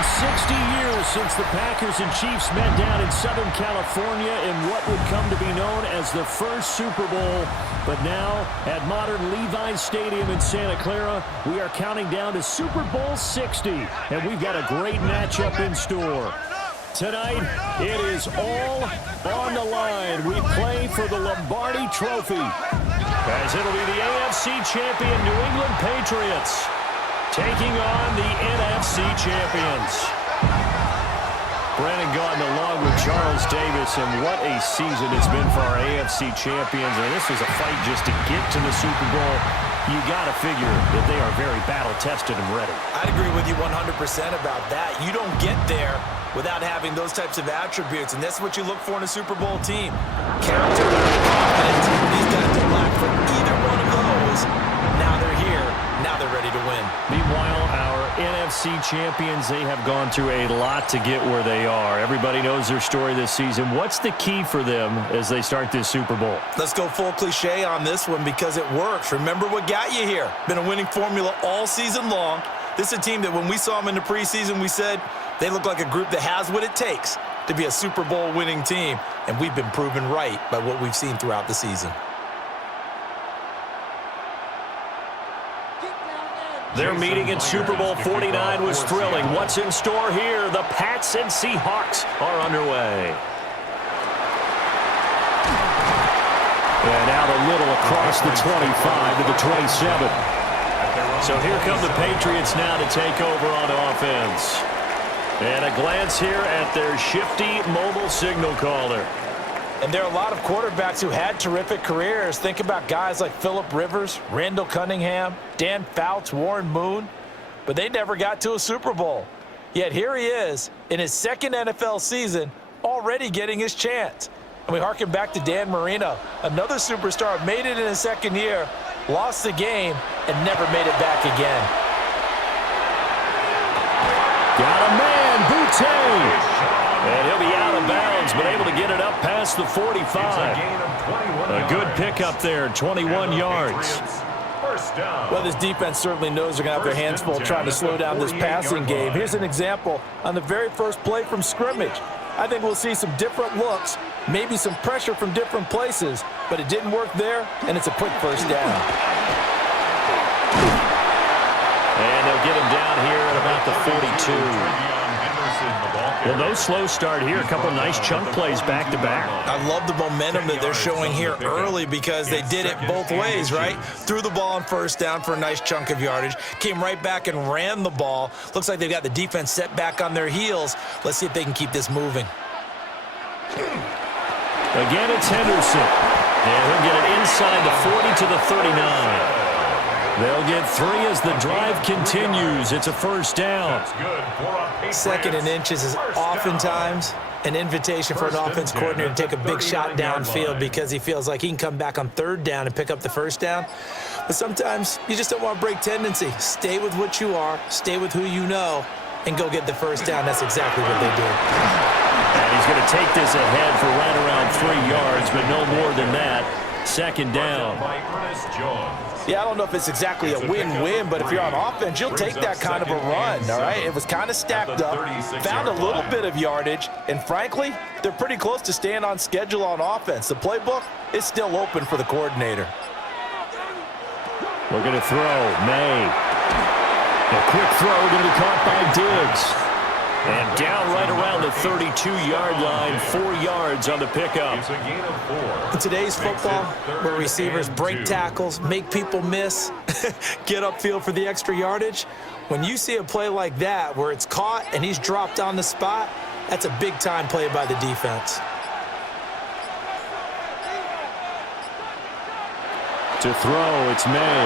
been 60 years since the Packers and Chiefs met down in Southern California in what would come to be known as the first Super Bowl. But now, at modern Levi Stadium in Santa Clara, we are counting down to Super Bowl 60. And we've got a great matchup in store. Tonight, it is all on the line. We play for the Lombardi Trophy, as it'll be the AFC champion New England Patriots taking on the NFC champions. Brandon Gaudin along with Charles Davis, and what a season it's been for our AFC champions. And this was a fight just to get to the Super Bowl. You got to figure that they are very battle-tested and ready. I'd agree with you 100% about that. You don't get there without having those types of attributes, and that's what you look for in a Super Bowl team. Character, confidence. These guys don't lack for either one of those. Now they're here. Now they're ready to win. Meanwhile, our NFC champions, they have gone through a lot to get where they are. Everybody knows their story this season. What's the key for them as they start this Super Bowl? Let's go full cliche on this one because it works. Remember what got you here. Been a winning formula all season long. This is a team that when we saw them in the preseason, we said they look like a group that has what it takes to be a Super Bowl winning team. And we've been proven right by what we've seen throughout the season. Their meeting in Super Bowl 49 was thrilling. What's in store here? The Pats and Seahawks are underway. And out a little across the 25 to the 27. So here come the Patriots now to take over on offense. And a glance here at their shifty mobile signal caller. And there are a lot of quarterbacks who had terrific careers. Think about guys like Phillip Rivers, Randall Cunningham, Dan Fouts, Warren Moon. But they never got to a Super Bowl. Yet here he is in his second NFL season, already getting his chance. And we harken back to Dan Marino, another superstar, made it in his second year, lost the game, and never made it back again. Got a man, Boutte. And he'll be out of bounds, but able to get it up past the 45. A good pickup there, 21 yards. Well, this defense certainly knows they're going to have their hands full trying to slow down this passing game. Here's an example on the very first play from scrimmage. I think we'll see some different looks, maybe some pressure from different places, but it didn't work there, and it's a quick first down. And they'll get him down here at about the 42. Well, no slow start here. A couple nice chunk plays back-to-back. I love the momentum that they're showing here early because they did it both ways, right? Threw the ball on first down for a nice chunk of yardage. Came right back and ran the ball. Looks like they've got the defense set back on their heels. Let's see if they can keep this moving. Again, it's Henderson. And he'll get it inside the 40 to the 39. They'll get 3 as the drive continues. It's a first down. Second and inches is oftentimes an invitation for an offense coordinator to take a big shot downfield because he feels like he can come back on third down and pick up the first down. But sometimes you just don't want to break tendency. Stay with what you are, stay with who you know, and go get the first down. That's exactly what they did. And he's going to take this ahead for right around 3 yards, but no more than that. Second down. Yeah, I don't know if it's exactly a win-win, but if you're on offense, you'll take that kind of a run, all right? It was kind of stacked up, found a little bit of yardage, and frankly, they're pretty close to staying on schedule on offense. The playbook is still open for the coordinator. Looking to throw, May. A quick throw going to be caught by Diggs. And down right around the 32-yard line, 4 yards on the pickup. In today's football, where receivers break tackles, make people miss, get upfield for the extra yardage, when you see a play like that where it's caught and he's dropped on the spot, that's a big-time play by the defense. To throw, it's May.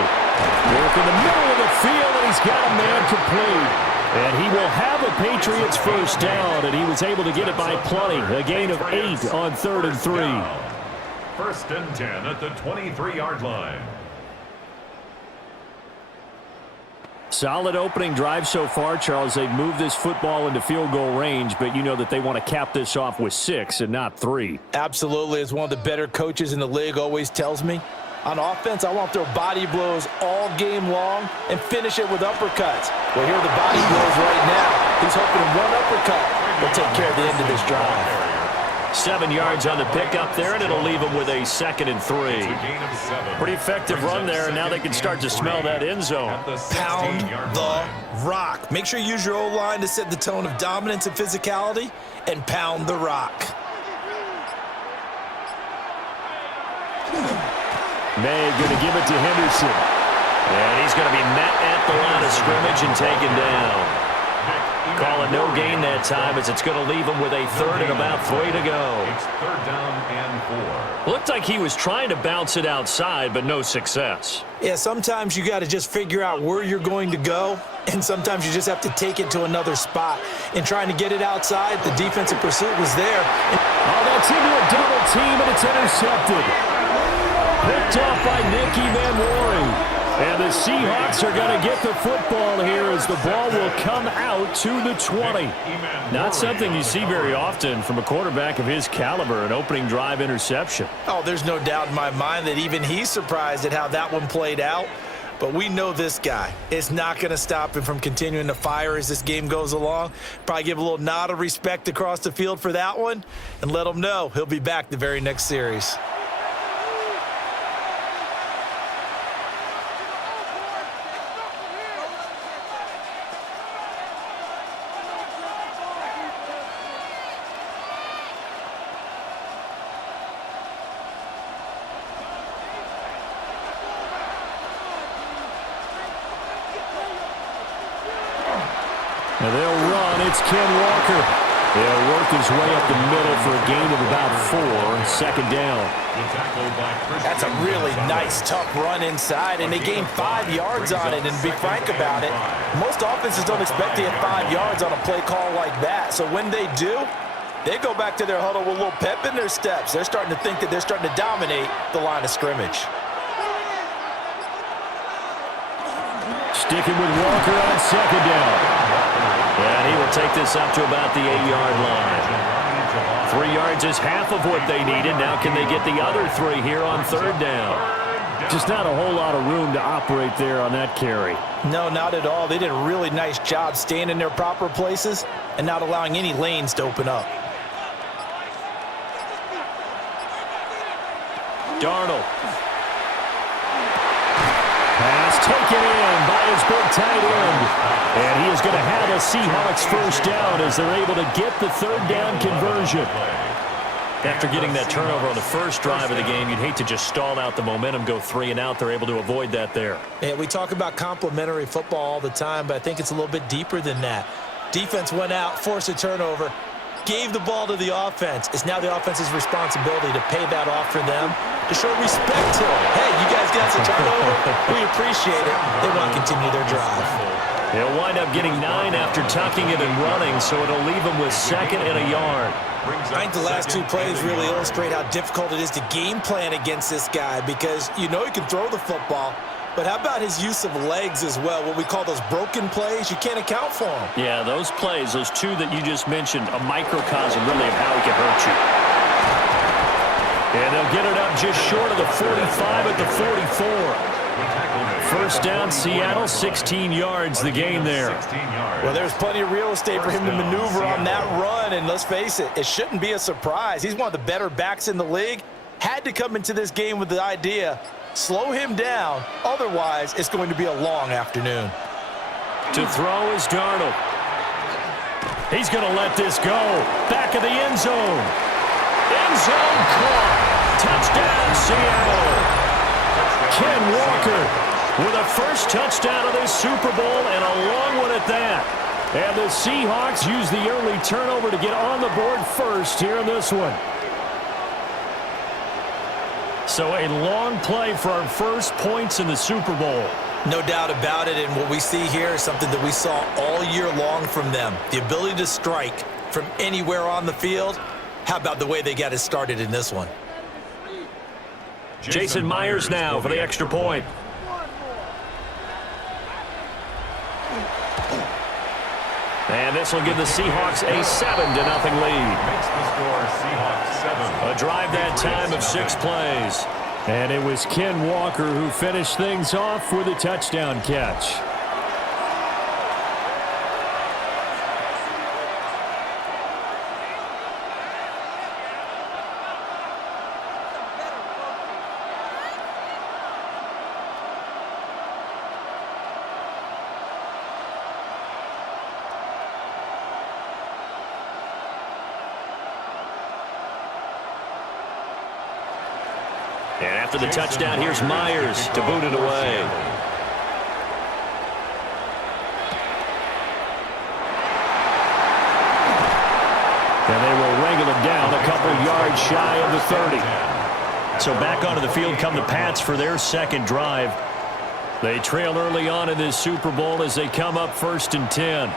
Work in the middle of the field, and he's got a man complete. And he will have a Patriots first down, and he was able to get it by plenty. A gain of 8 on 3rd and 3. 1st and 10 at the 23-yard line. Solid opening drive so far, Charles. They've moved this football into field goal range, but you know that they want to cap this off with 6 and not 3. Absolutely. As one of the better coaches in the league always tells me, On offense, I want to throw body blows all game long and finish it with uppercuts. Well, here are the body blows right now. He's hoping one uppercut will take care of the end of this drive. 7 yards on the pickup there, and it'll leave him with a 2nd and 3. Pretty effective run there, and now they can start to smell that end zone. Pound the rock. Make sure you use your O-line to set the tone of dominance and physicality, and pound the rock. Maye going to give it to Henderson. And he's going to be met at the line of scrimmage and taken down. Call it no gain that time as it's going to leave him with a 3rd and about 3 to go. It's 3rd down and 4. Looked like he was trying to bounce it outside, but no success. Yeah, sometimes you got to just figure out where you're going to go, and sometimes you just have to take it to another spot. In trying to get it outside, the defensive pursuit was there. Oh, that's into a double team, and it's intercepted. Picked off by Nicky Manwari. And the Seahawks are going to get the football here as the ball will come out to the 20. Not something you see very often from a quarterback of his caliber, an opening drive interception. Oh, there's no doubt in my mind that even he's surprised at how that one played out. But we know this guy is not going to stop him from continuing to fire as this game goes along. Probably give a little nod of respect across the field for that one and let him know he'll be back the very next series. And they'll run. It's Ken Walker. They'll work his way up the middle for a gain of about 4. 2nd down. That's a really nice, tough run inside, and they gained 5 yards on it. And to be frank about it, most offenses don't expect to get 5 yards on a play call like that. So when they do, they go back to their huddle with a little pep in their steps. They're starting to think that they're starting to dominate the line of scrimmage. Sticking with Walker on 2nd down. And he will take this up to about the 8-yard line. 3 yards is half of what they needed. Now can they get the other 3 here on 3rd down? Just not a whole lot of room to operate there on that carry. No, not at all. They did a really nice job staying in their proper places and not allowing any lanes to open up. Darnold. Pass taken in by his big tight end. And he is going to have a Seahawks 1st down as they're able to get the 3rd down conversion. After getting that turnover on the first drive of the game, you'd hate to just stall out the momentum, go 3 and out. They're able to avoid that there. Yeah, we talk about complementary football all the time, but I think it's a little bit deeper than that. Defense went out, forced a turnover, gave the ball to the offense. It's now the offense's responsibility to pay that off for them, to show respect to them. Hey, you guys got some turnover. We appreciate it. They want to continue their drive. They'll wind up getting 9 after tucking it and running, so it'll leave them with 2nd and a yard. I think the last 2 plays really illustrate how difficult it is to game plan against this guy because you know he can throw the football, but how about his use of legs as well? What we call those broken plays, you can't account for them. Yeah, those plays, those 2 that you just mentioned, a microcosm really of how he can hurt you. And they'll get it up just short of the 45 at the 44. 1st down, Seattle, 16 yards the gain there. Well, there's plenty of real estate for him to maneuver on that run, and let's face it, it shouldn't be a surprise. He's one of the better backs in the league. Had to come into this game with the idea, slow him down, otherwise it's going to be a long afternoon. To throw is Darnold. He's going to let this go. Back of the end zone. End zone caught. Touchdown, Seattle. Ken Walker with a 1st touchdown of this Super Bowl, and a long one at that. And the Seahawks use the early turnover to get on the board first here in this one. So a long play for our first points in the Super Bowl. No doubt about it, and what we see here is something that we saw all year long from them. The ability to strike from anywhere on the field. How about the way they got it started in this one? Jason Myers now for the extra point. And this will give the Seahawks a 7-0 lead. Makes the score Seahawks 7. A drive that time of 6 plays. And it was Ken Walker who finished things off with a touchdown catch. And after the touchdown, here's Myers to boot it away. And they will wrangle him down a couple yards shy of the 30. So back onto the field come the Pats for their second drive. They trail early on in this Super Bowl as they come up 1st and 10.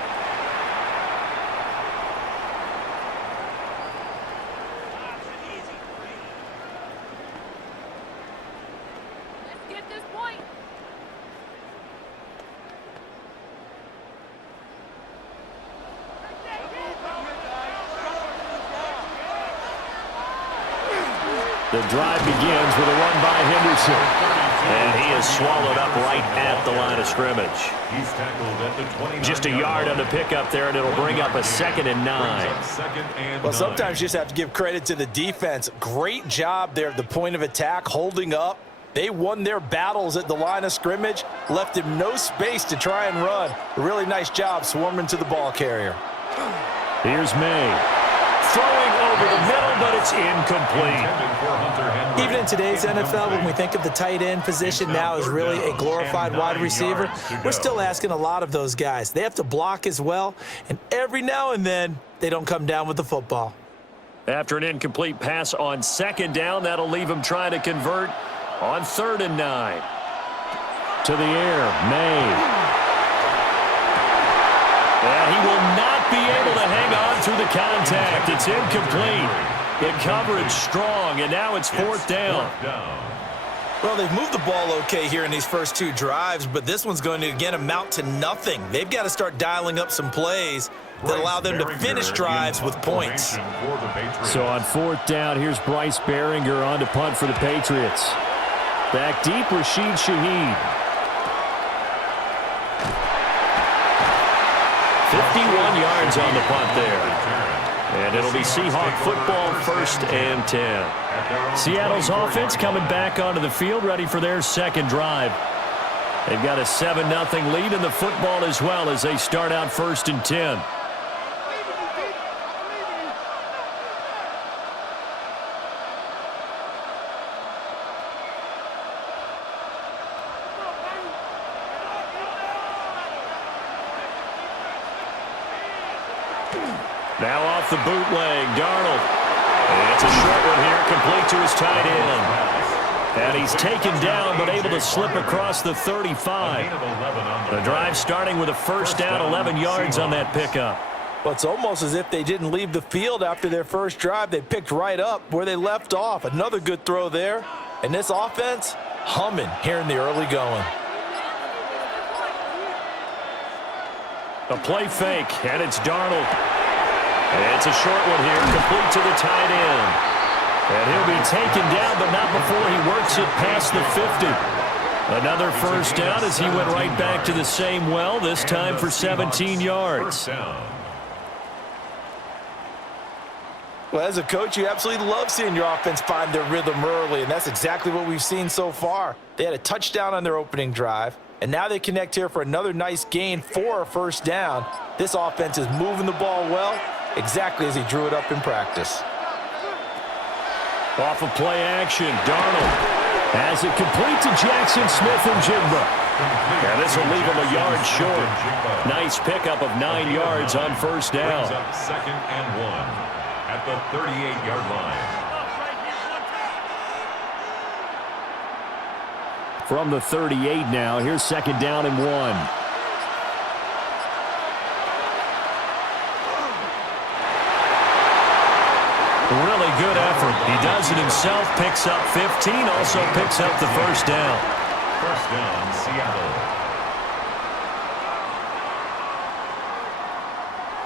The drive begins with a run by Henderson. And he is swallowed up right at the line of scrimmage. He's tackled at the 29. Just a yard on the pickup there, and it'll bring up a 2nd and 9. Well, sometimes you just have to give credit to the defense. Great job there at the point of attack, holding up. They won their battles at the line of scrimmage, left him no space to try and run. A really nice job swarming to the ball carrier. Here's Maye. Throwing over the middle, but it's incomplete. Even in today's NFL, when we think of the tight end position now as really a glorified wide receiver, we're still asking a lot of those guys. They have to block as well, and every now and then, they don't come down with the football. After an incomplete pass on 2nd down, that'll leave him trying to convert on 3rd and 9. To the air, Maye. And he will not be able to hang on through the contact. It's incomplete. The coverage strong, and now it's 4th down. Well, they've moved the ball okay here in these first 2 drives, but this one's going to, again, amount to nothing. They've got to start dialing up some plays that allow them to finish drives with points. So on 4th down, here's Bryce Behringer on to punt for the Patriots. Back deep, Rashid Shaheed. 51 yards on the punt there. And it'll be Seahawk football, 1st and 10. Seattle's offense coming back onto the field, ready for their second drive. They've got a 7-0 lead in the football as well as they start out 1st and 10. Now off the bootleg, Darnold. And it's a short one here, complete to his tight end. And he's taken down, but able to slip across the 35. The drive starting with a 1st down, 11 yards on that pickup. Well, it's almost as if they didn't leave the field after their first drive. They picked right up where they left off. Another good throw there. And this offense, humming here in the early going. A play fake, and it's Darnold. And it's a short one here, complete to the tight end. And he'll be taken down, but not before he works it past the 50. Another 1st down as he went right back to the same well, this time for 17 yards. Well, as a coach, you absolutely love seeing your offense find their rhythm early, and that's exactly what we've seen so far. They had a touchdown on their opening drive, and now they connect here for another nice gain for a 1st down. This offense is moving the ball well, exactly as he drew it up in practice. Off of play action, Darnold has it complete to Jaxon Smith-Njigba. And this will leave him a yard short. Nice pickup of 9 yards on 1st down. 2nd and 1 at the 38-yard line. From the 38 now, here's 2nd down and 1. Really good effort. He does it himself, picks up 15, also picks up the 1st down. 1st down, Seattle.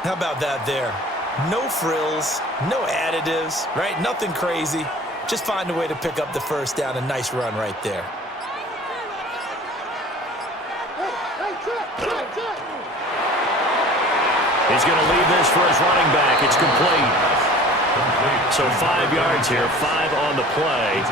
How about that there? No frills, no additives, right? Nothing crazy. just find a way to pick up the first down. A nice run right there. He's going to leave this for his running back. It's complete. So 5 yards here, 5 on the play.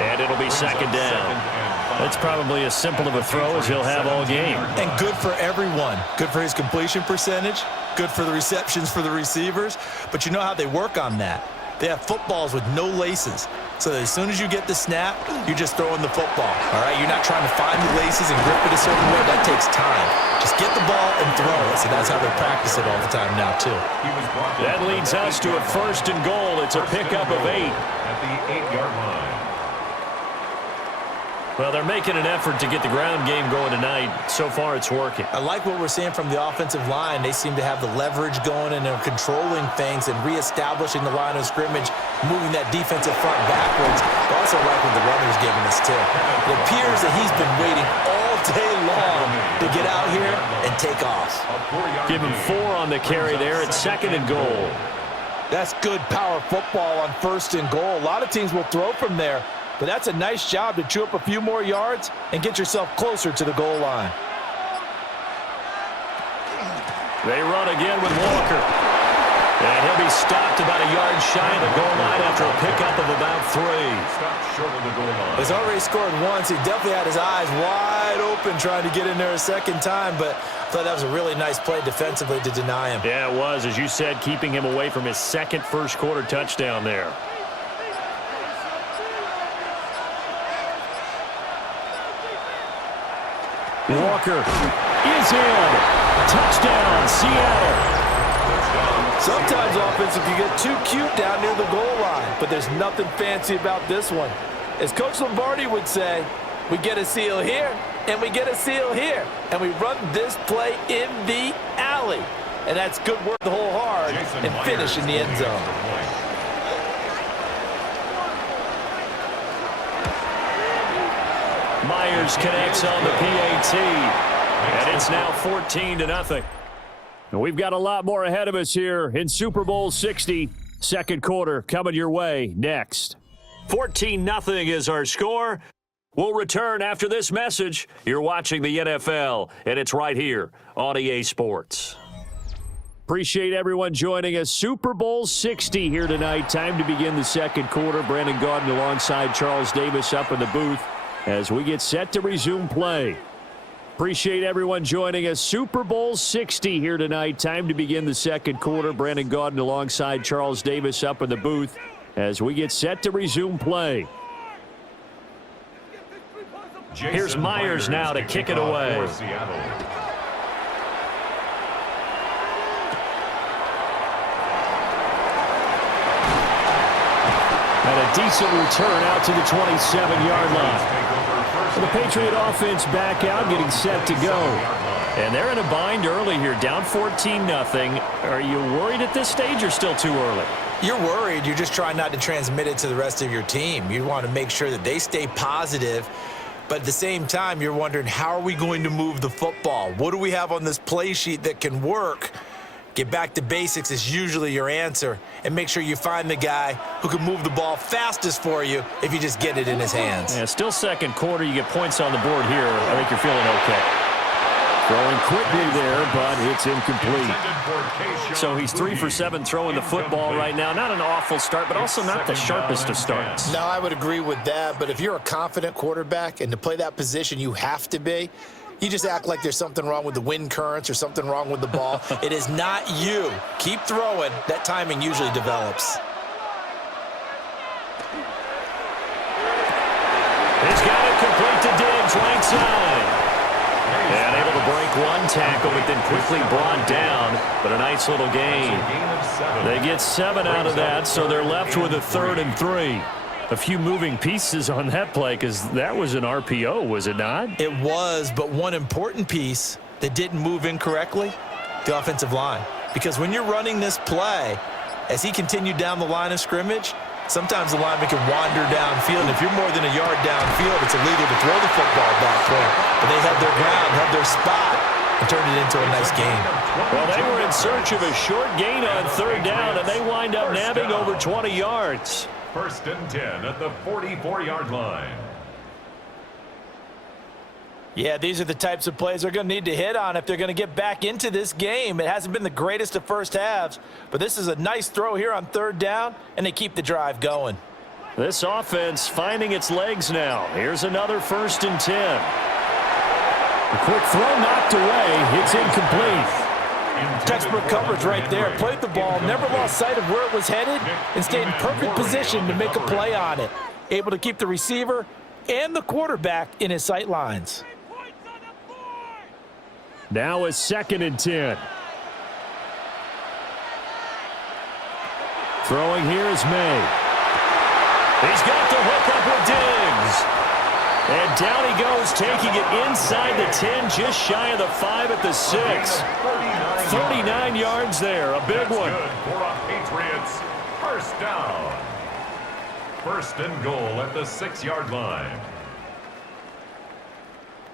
And it'll be second down. That's probably as simple of a throw as he'll have all game. And good for everyone. Good for his completion percentage. Good for the receptions for the receivers. But you know how they work on that. They have footballs with no laces. So that as soon as you get the snap, you're just throwing the football. All right? You're not trying to find the laces and grip it a certain way. That takes time. Just get the ball and throw it. So that's how they practice it all the time now, too. That leads us to a 1st and goal. It's a pickup of 8. At the 8-yard line. Well, they're making an effort to get the ground game going tonight. So far, it's working. I like what we're seeing from the offensive line. They seem to have the leverage going, and they're controlling things and reestablishing the line of scrimmage, moving that defensive front backwards. I also like what the runner's giving us, too. It appears that he's been waiting all day long to get out here and take off. Give him 4 on the carry there. It's 2nd and goal. That's good power football on 1st and goal. A lot of teams will throw from there. But that's a nice job to chew up a few more yards and get yourself closer to the goal line. They run again with Walker. And he'll be stopped about a yard shy of the goal line after a pickup of about 3. Stopped short of the goal line. He's already scored once. He definitely had his eyes wide open trying to get in there a second time, but I thought that was a really nice play defensively to deny him. Yeah, it was, as you said, keeping him away from his second first-quarter touchdown there. Walker is in. Touchdown, Seattle. Sometimes offense, if you get too cute down near the goal line, but there's nothing fancy about this one. As Coach Lombardi would say, we get a seal here, and we get a seal here, and we run this play in the alley. And that's good work the whole hard and finish in the end zone. Myers connects on the PAT, and it's now 14-0. And we've got a lot more ahead of us here in Super Bowl 60. Second quarter coming your way next. 14-0 is our score. We'll return after this message. You're watching the NFL, and it's right here on EA Sports. Appreciate everyone joining us. Super Bowl 60 here tonight. Time to begin the second quarter. Brandon Gaudin alongside Charles Davis up in the booth as we get set to resume play. Appreciate everyone joining us. Super Bowl 60 here tonight. Time to begin the second quarter. Brandon Gaudin alongside Charles Davis up in the booth as we get set to resume play. Here's Myers now to kick it away. And a decent return out to the 27-yard line. The Patriot offense back out, getting set to go. And they're in a bind early here, down 14-0. Are you worried at this stage or still too early? You're worried. You're just trying not to transmit it to the rest of your team. You want to make sure that they stay positive. But at the same time, you're wondering, how are we going to move the football? What do we have on this play sheet that can work? Get back to basics is usually your answer. And make sure you find the guy who can move the ball fastest for you if you just get it in his hands. Yeah, still second quarter. You get points on the board here. I think you're feeling okay. Throwing quickly there, but it's incomplete. So he's 3 for 7 throwing the football right now. Not an awful start, but also not the sharpest of starts. No, I would agree with that. But if you're a confident quarterback and to play that position, you have to be. You just act like there's something wrong with the wind currents or something wrong with the ball. It is not you. Keep throwing. That timing usually develops. He's got it complete to Diggs, right side. And able to break one tackle, but then quickly brought down. But a nice little gain. They get 7 out of that, so they're left with a 3rd and 3. A few moving pieces on that play because that was an RPO, was it not? It was, but one important piece that didn't move incorrectly, the offensive line. Because when you're running this play, as he continued down the line of scrimmage, sometimes the lineman can wander downfield. And if you're more than a yard downfield, it's illegal to throw the football back there. But they held their ground, held their spot, and turned it into a nice game. Well, they were in search of a short gain on 3rd down, and they wind up nabbing over 20 yards. First and 10 at the 44-yard line. Yeah, these are the types of plays they're going to need to hit on if they're going to get back into this game. It hasn't been the greatest of first halves, but this is a nice throw here on third down, and they keep the drive going. This offense finding its legs now. Here's another first and 10. A quick throw knocked away. It's incomplete. Textbook coverage right there. Played the ball, never lost sight of where it was headed, and stayed in perfect position to make a play on it. Able to keep the receiver and the quarterback in his sight lines. Now a second and 10. Throwing here is May. He's got the hook up with Diggs. And down he goes, taking it inside the 10, just shy of the 5 at the 6. 39 yards there, a big one. Good for a Patriots first down. First and goal at the 6-yard line.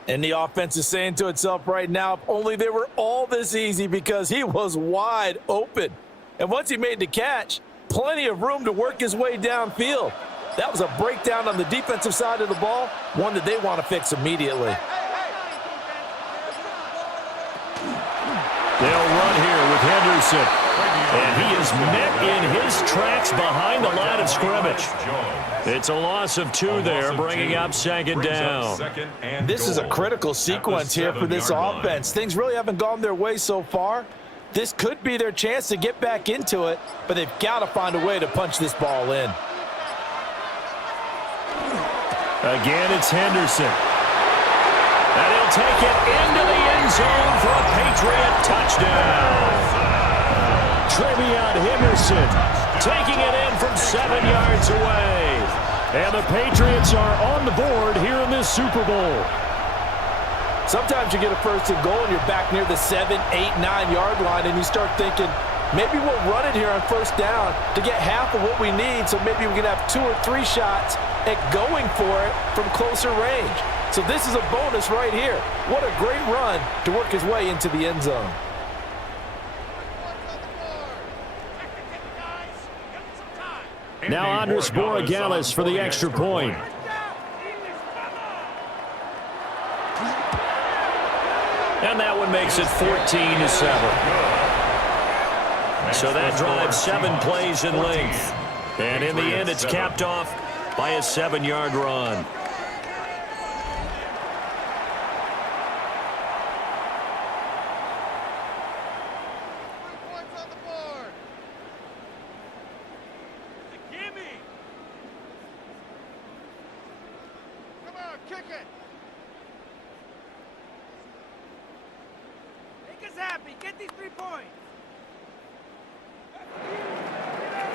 And the offense is saying to itself right now, if only they were all this easy, because he was wide open. And once he made the catch, plenty of room to work his way downfield. That was a breakdown on the defensive side of the ball, one that they want to fix immediately. They'll run here with Henderson. And he is met in his tracks behind the line of scrimmage. It's a loss of 2 there, bringing up second down. This is a critical sequence here for this offense. Things really haven't gone their way so far. This could be their chance to get back into it, but they've got to find a way to punch this ball in. Again, it's Henderson. And he'll take it into the end zone for a Patriot touchdown. Trevion Henderson taking it in from 7 yards away. And the Patriots are on the board here in this Super Bowl. Sometimes you get a first and goal and you're back near the 7, 8, 9-yard line, and you start thinking, maybe we'll run it here on first down to get half of what we need, so maybe we can have 2 or 3 shots at going for it from closer range. So this is a bonus right here. What a great run to work his way into the end zone. Now Andres Borregales for the extra point. And that one makes it 14-7. So that drives 7 plays in length. And in the end, it's capped off by a 7-yard run.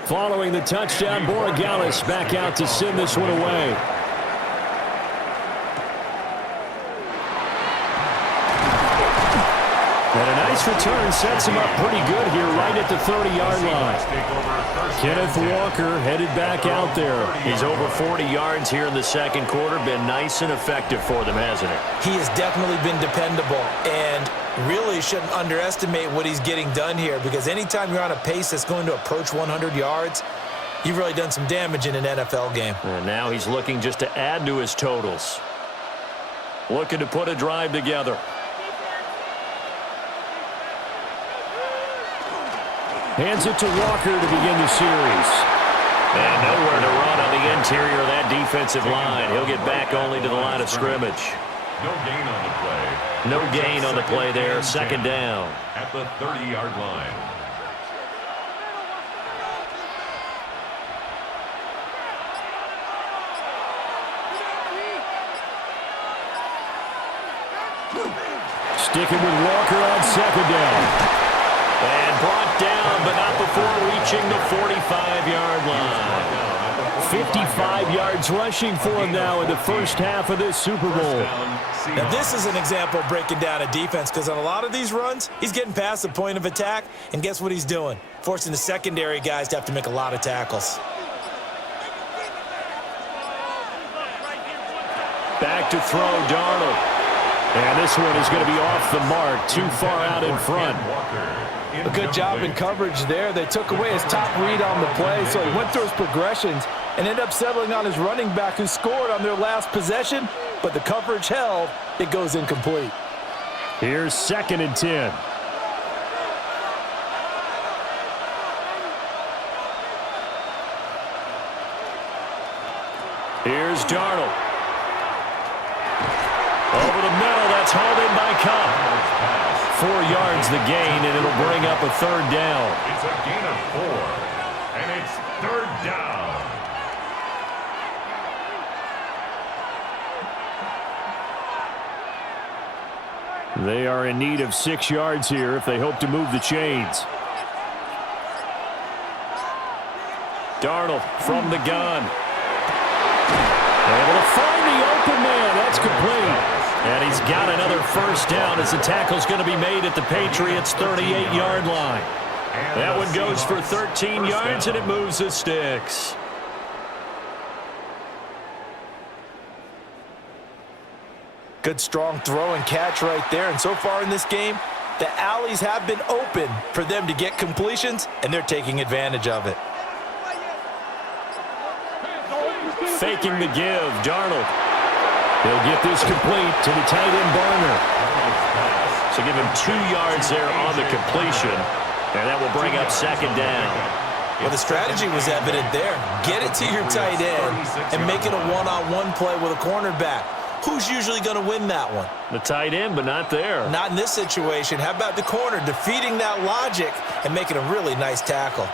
Following the touchdown, Borregales back out to send this one away. And a nice return sets him up pretty good here right at the 30-yard line. Kenneth Walker headed back out there. He's over 40 yards here in the second quarter. Been nice and effective for them, hasn't he? He has definitely been dependable, and really shouldn't underestimate what he's getting done here, because anytime you're on a pace that's going to approach 100 yards, you've really done some damage in an NFL game. And now he's looking just to add to his totals. Looking to put a drive together. Hands it to Walker to begin the series. And nowhere to run on the interior of that defensive line. He'll get back only to the line of scrimmage. No gain on the play. No gain on the play there. Second down. At the 30-yard line. Sticking with Walker on second down. And brought down, but not before reaching the 45-yard line. 55 yards rushing for him now in the first half of this Super Bowl. Now this is an example of breaking down a defense, because on a lot of these runs, he's getting past the point of attack, and guess what he's doing? Forcing the secondary guys to have to make a lot of tackles. Back to throw, Darnold. And this one is going to be off the mark, too far out in front. A good job in coverage there. They took away his top read on the play, so he went through his progressions, and end up settling on his running back who scored on their last possession, but the coverage held. It goes incomplete. Here's 2nd and 10. Here's Darnold. Over the middle, that's hauled in by Cup. 4 yards the gain, and it'll bring up a 3rd down. It's a gain of 4, and it's 3rd down. They are in need of 6 yards here if they hope to move the chains. Darnold from the gun. Able to find the open man. That's complete. And he's got another 1st down as the tackle's going to be made at the Patriots' 38-yard line. That one goes for 13 yards, and it moves the sticks. Good strong throw and catch right there. And so far in this game, the alleys have been open for them to get completions, and they're taking advantage of it. Faking the give, Darnold. He'll get this complete to the tight end Barner. So give him 2 yards there on the completion, and that will bring up 2nd down. Well, the strategy was evident there. Get it to your tight end and make it a one-on-one play with a cornerback. Who's usually going to win that one? The tight end, but not there. Not in this situation. How about the corner defeating that logic and making a really nice tackle?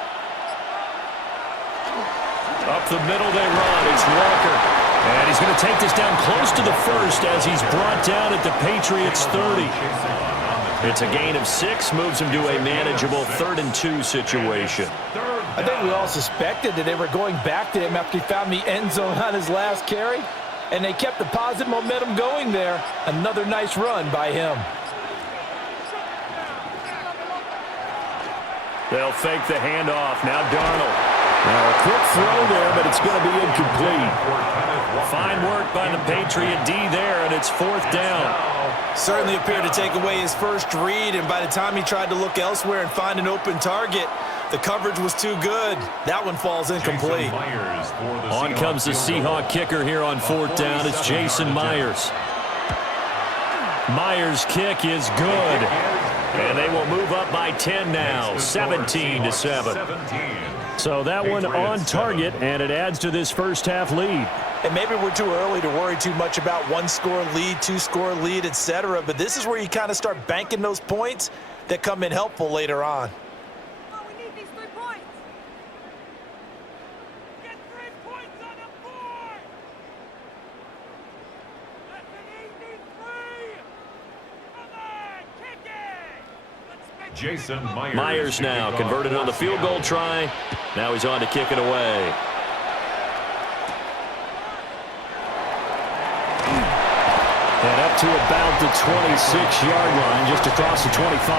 Up the middle they run. It's Walker. And he's going to take this down close to the 1st as he's brought down at the Patriots' 30. It's a gain of 6, moves him to a manageable 3rd and 2 situation. I think we all suspected that they were going back to him after he found the end zone on his last carry. And they kept the positive momentum going there. Another nice run by him. They'll fake the handoff. Now Darnold. Now a quick throw there, but it's going to be incomplete. Fine work by the Patriot D there, and it's 4th down. Certainly appeared to take away his first read, and by the time he tried to look elsewhere and find an open target, the coverage was too good. That one falls incomplete. On comes the Seahawk kicker here on 4th down. It's Jason Myers. Myers' kick is good. And they will move up by 10 now, 17-7. So that one on target, and it adds to this 1st half lead. And maybe we're too early to worry too much about 1-score lead, 2-score lead, etc. But this is where you kind of start banking those points that come in helpful later on. We need these 3 points. Get 3 points on the board. That's an easy 3. Come on, kick it. Let's make Jason Myers. Myers now converted on the field goal try. Now he's on to kick it away. And up to about the 26-yard line, just across the 25.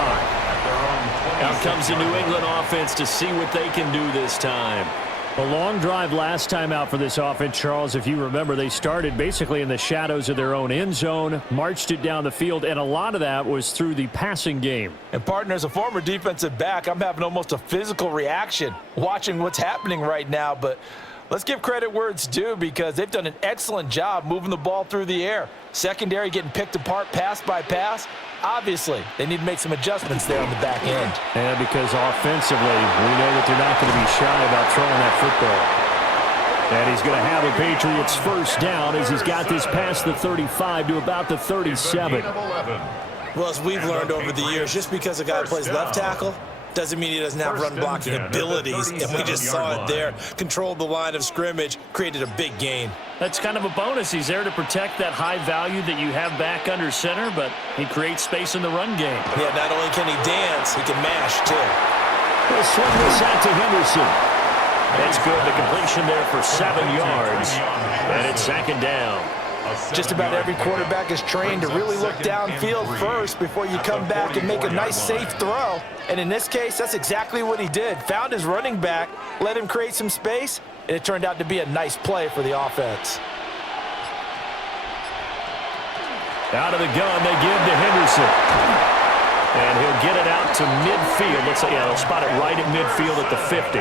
Out comes the New England offense to see what they can do this time. A long drive last time out for this offense, Charles. If you remember, they started basically in the shadows of their own end zone, marched it down the field, and a lot of that was through the passing game. And, partner, as a former defensive back, I'm having almost a physical reaction watching what's happening right now. But let's give credit where it's due because they've done an excellent job moving the ball through the air. Secondary getting picked apart pass by pass. Obviously, they need to make some adjustments there on the back end. And because offensively, we know that they're not going to be shy about throwing that football. And he's going to have a Patriots 1st down as he's got this past the 35 to about the 37. Well, as we've learned over the years, just because a guy plays left tackle doesn't mean he doesn't have run blocking abilities. And we just saw it there. Controlled the line of scrimmage, created a big gain. That's kind of a bonus. He's there to protect that high value that you have back under center, but he creates space in the run game. Yeah, not only can he dance, he can mash, too. He'll swing this out to Henderson. That's good. The completion there for 7 yards. And it's 2nd down. Just about every quarterback is trained to really look downfield first before you come back and make a nice, safe throw. And in this case, that's exactly what he did. Found his running back, let him create some space, and it turned out to be a nice play for the offense. Out of the gun, they give to Henderson. And he'll get it out to midfield. Let's say, yeah, they'll spot it right at midfield at the 50.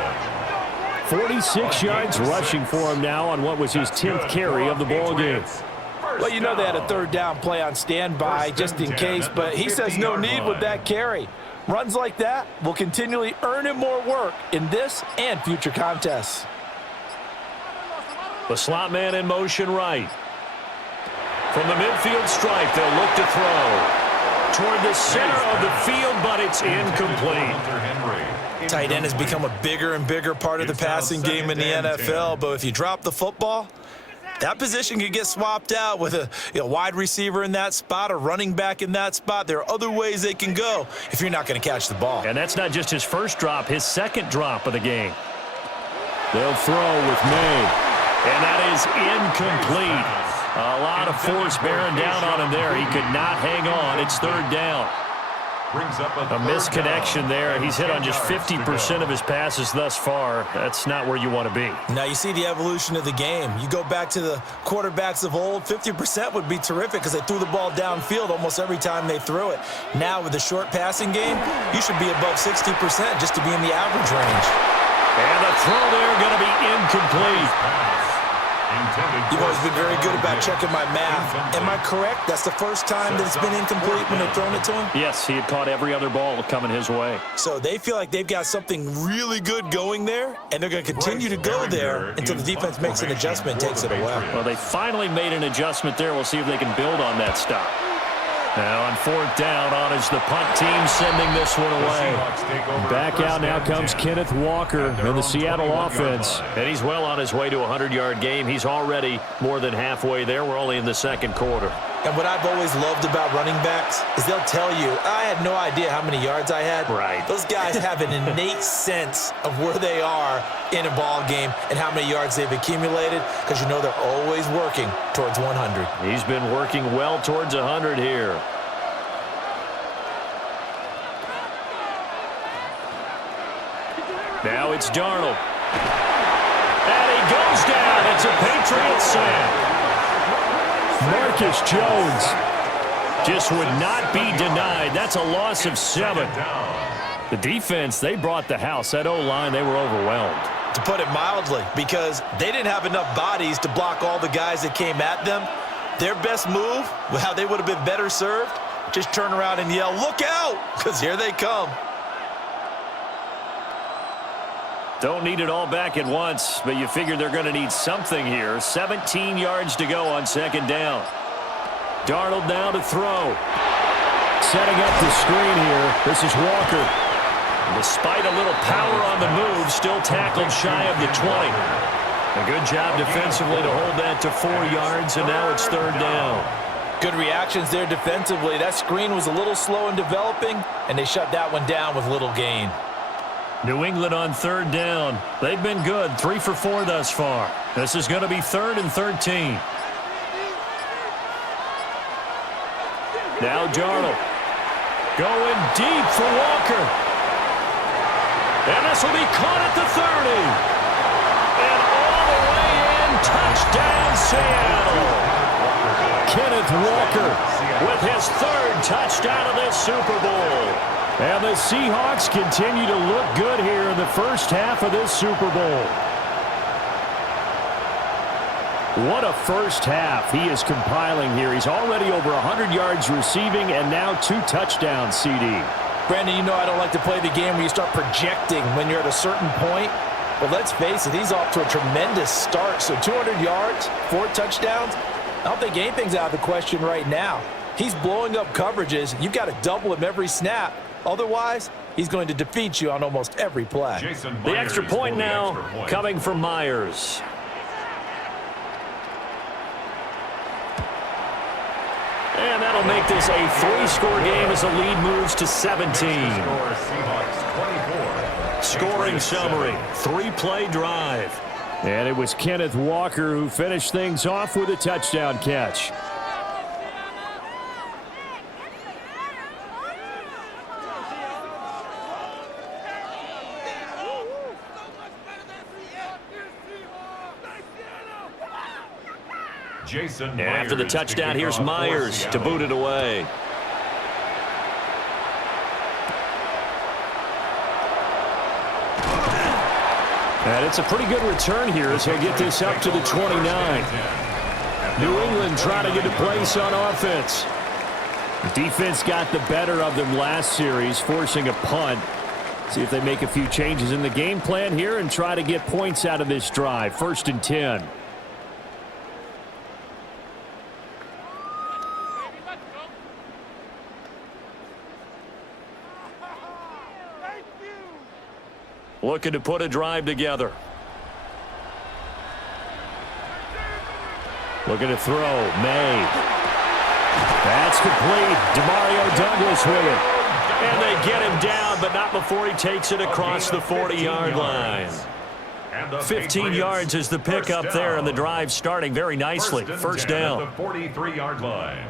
46 yards rushing for him now on what was his 10th carry of the ball game. Well, you know they had a third down play on standby just in case, but he says no need with that carry. Runs like that will continually earn him more work in this and future contests. The slot man in motion right. From the midfield stripe, they'll look to throw toward the center of the field, but it's incomplete. Tight end has become a bigger and bigger part of the passing game in the NFL, but if you drop the football, that position could get swapped out with a wide receiver in that spot, a running back in that spot. There are other ways they can go if you're not going to catch the ball. And that's not just his first drop, his second drop of the game. They'll throw with Maye, and that is incomplete. A lot of force bearing down on him there. He could not hang on. It's third down. A misconnection there. He's hit on just 50% of his passes thus far. That's not where you want to be. Now you see the evolution of the game. You go back to the quarterbacks of old, 50% would be terrific because they threw the ball downfield almost every time they threw it. Now with the short passing game, you should be above 60% just to be in the average range. And the throw there going to be incomplete. You've always been very good about checking my math. Am I correct? That's the first time that it's been incomplete when they've thrown it to him? Yes, he had caught every other ball coming his way. So they feel like they've got something really good going there, and they're going to continue to go there until the defense makes an adjustment and takes it away. Well, they finally made an adjustment there. We'll see if they can build on that stop. Now on fourth down, on is the punt team sending this one away. Back out now comes Kenneth Walker in the Seattle offense. And he's well on his way to a 100-yard game. He's already more than halfway there. We're only in the second quarter. And what I've always loved about running backs is they'll tell you, I had no idea how many yards I had. Right. Those guys have an innate sense of where they are in a ball game and how many yards they've accumulated because you know they're always working towards 100. He's been working well towards 100 here. Now it's Darnold. And he goes down. It's a Patriots sack. Marcus Jones just would not be denied. That's a loss of 7. The defense, they brought the house. That O-line, they were overwhelmed. To put it mildly, because they didn't have enough bodies to block all the guys that came at them. Their best move, how they would have been better served, just turn around and yell, look out, because here they come. Don't need it all back at once, but you figure they're going to need something here. 17 yards to go on second down. Darnold now to throw. Setting up the screen here. This is Walker. Despite a little power on the move, still tackled shy of the 20. A good job defensively to hold that to 4 yards, and now it's third down. Good reactions there defensively. That screen was a little slow in developing, and they shut that one down with little gain. New England on third down. They've been good, 3 for 4 thus far. This is going to be 3rd and 13. Now Darnold going deep for Walker. And this will be caught at the 30. And all the way in, touchdown Seattle. Kenneth Walker with his 3rd touchdown of this Super Bowl. And the Seahawks continue to look good here in the first half of this Super Bowl. What a first half he is compiling here. He's already over 100 yards receiving and now 2 touchdowns, CD. Brandon, you know I don't like to play the game where you start projecting when you're at a certain point. But let's face it, he's off to a tremendous start. So 200 yards, 4 touchdowns. I don't think anything's out of the question right now. He's blowing up coverages. You've got to double him every snap. Otherwise, he's going to defeat you on almost every play. The extra point now coming from Myers. And that'll make this a 3-score game as the lead moves to 17. Scoring summary, 3-play drive. And it was Kenneth Walker who finished things off with a touchdown catch. After the touchdown, here's Myers to boot it away. And it's a pretty good return here as he'll get this up to the 29. New England trying to get a place on offense. The defense got the better of them last series, forcing a punt. See if they make a few changes in the game plan here and try to get points out of this drive. 1st and 10. Looking to put a drive together. Looking to throw. Maye. That's complete. Demario Douglas with it. And they get him down, but not before he takes it across the 40-yard line. 15 yards is the pickup there, and the drive starting very nicely. 1st down. At the 43-yard line.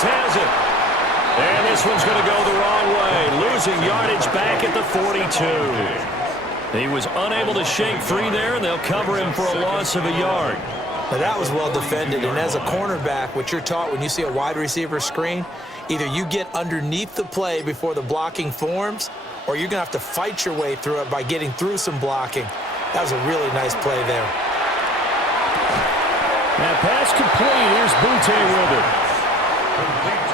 Has it. And this one's going to go the wrong way. Losing yardage back at the 42. He was unable to shake free there, and they'll cover him for a loss of a yard. Now that was well defended, and as a cornerback, what you're taught when you see a wide receiver screen, either you get underneath the play before the blocking forms, or you're going to have to fight your way through it by getting through some blocking. That was a really nice play there. Now pass complete. Here's Butte with it.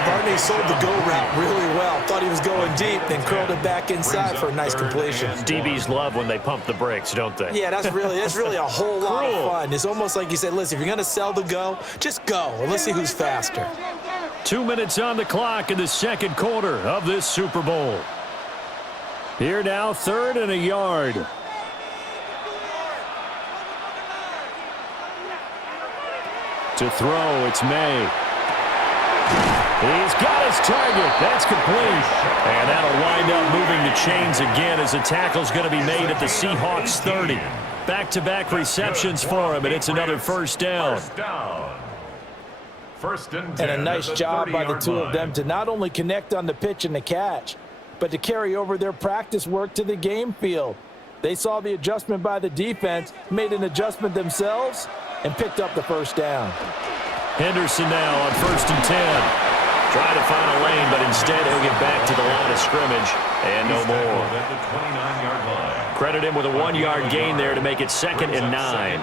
Barney sold the go route really well. Thought he was going deep, then curled it back inside for a nice completion. DBs love when they pump the brakes, don't they? Yeah, that's really a whole lot of fun. It's almost like you said, listen, if you're going to sell the go, just go. And let's see who's faster. 2 minutes on the clock in the 2nd quarter of this Super Bowl. Here now, 3rd and a yard. To throw, it's Maye. He's got his target. That's complete. And that'll wind up moving the chains again as the tackle's going to be made at the Seahawks 30. Back-to-back receptions for him, and it's another 1st down. 1st and 10. And a nice job by the two of them to not only connect on the pitch and the catch, but to carry over their practice work to the game field. They saw the adjustment by the defense, made an adjustment themselves, and picked up the 1st down. Henderson now on 1st and 10. Trying to find a lane, but instead he'll get back to the line of scrimmage and no more. At the 29-yard line. Credit him with a 1-yard gain there to make it 2nd and 9.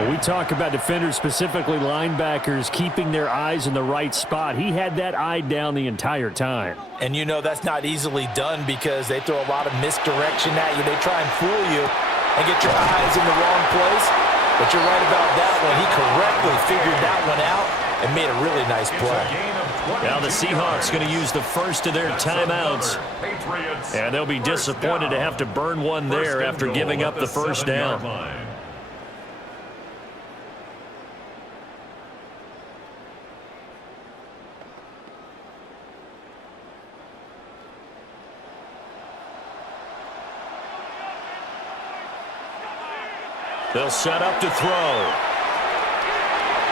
When we talk about defenders, specifically linebackers, keeping their eyes in the right spot. He had that eye down the entire time. And you know that's not easily done because they throw a lot of misdirection at you. They try and fool you and get your eyes in the wrong place. But you're right about that one. He correctly figured that one out and made a really nice play. Now the Seahawks going to use the first of their timeouts. And they'll be disappointed to have to burn one there after giving up the 1st down. They'll set up to throw.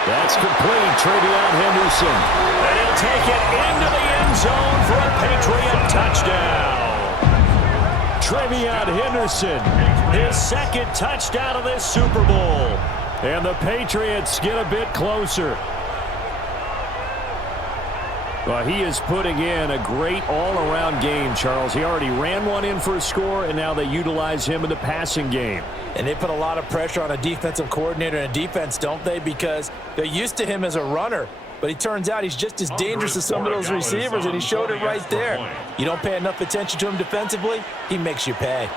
That's complete. Trevion Henderson. And he'll take it into the end zone for a Patriot touchdown. Trevion Henderson, his 2nd touchdown of this Super Bowl. And the Patriots get a bit closer. Well, he is putting in a great all-around game, Charles. He already ran one in for a score, and now they utilize him in the passing game. And they put a lot of pressure on a defensive coordinator and defense, don't they? Because they're used to him as a runner. But it turns out he's just as dangerous as some of those receivers, and he showed it right there. You don't pay enough attention to him defensively, he makes you pay.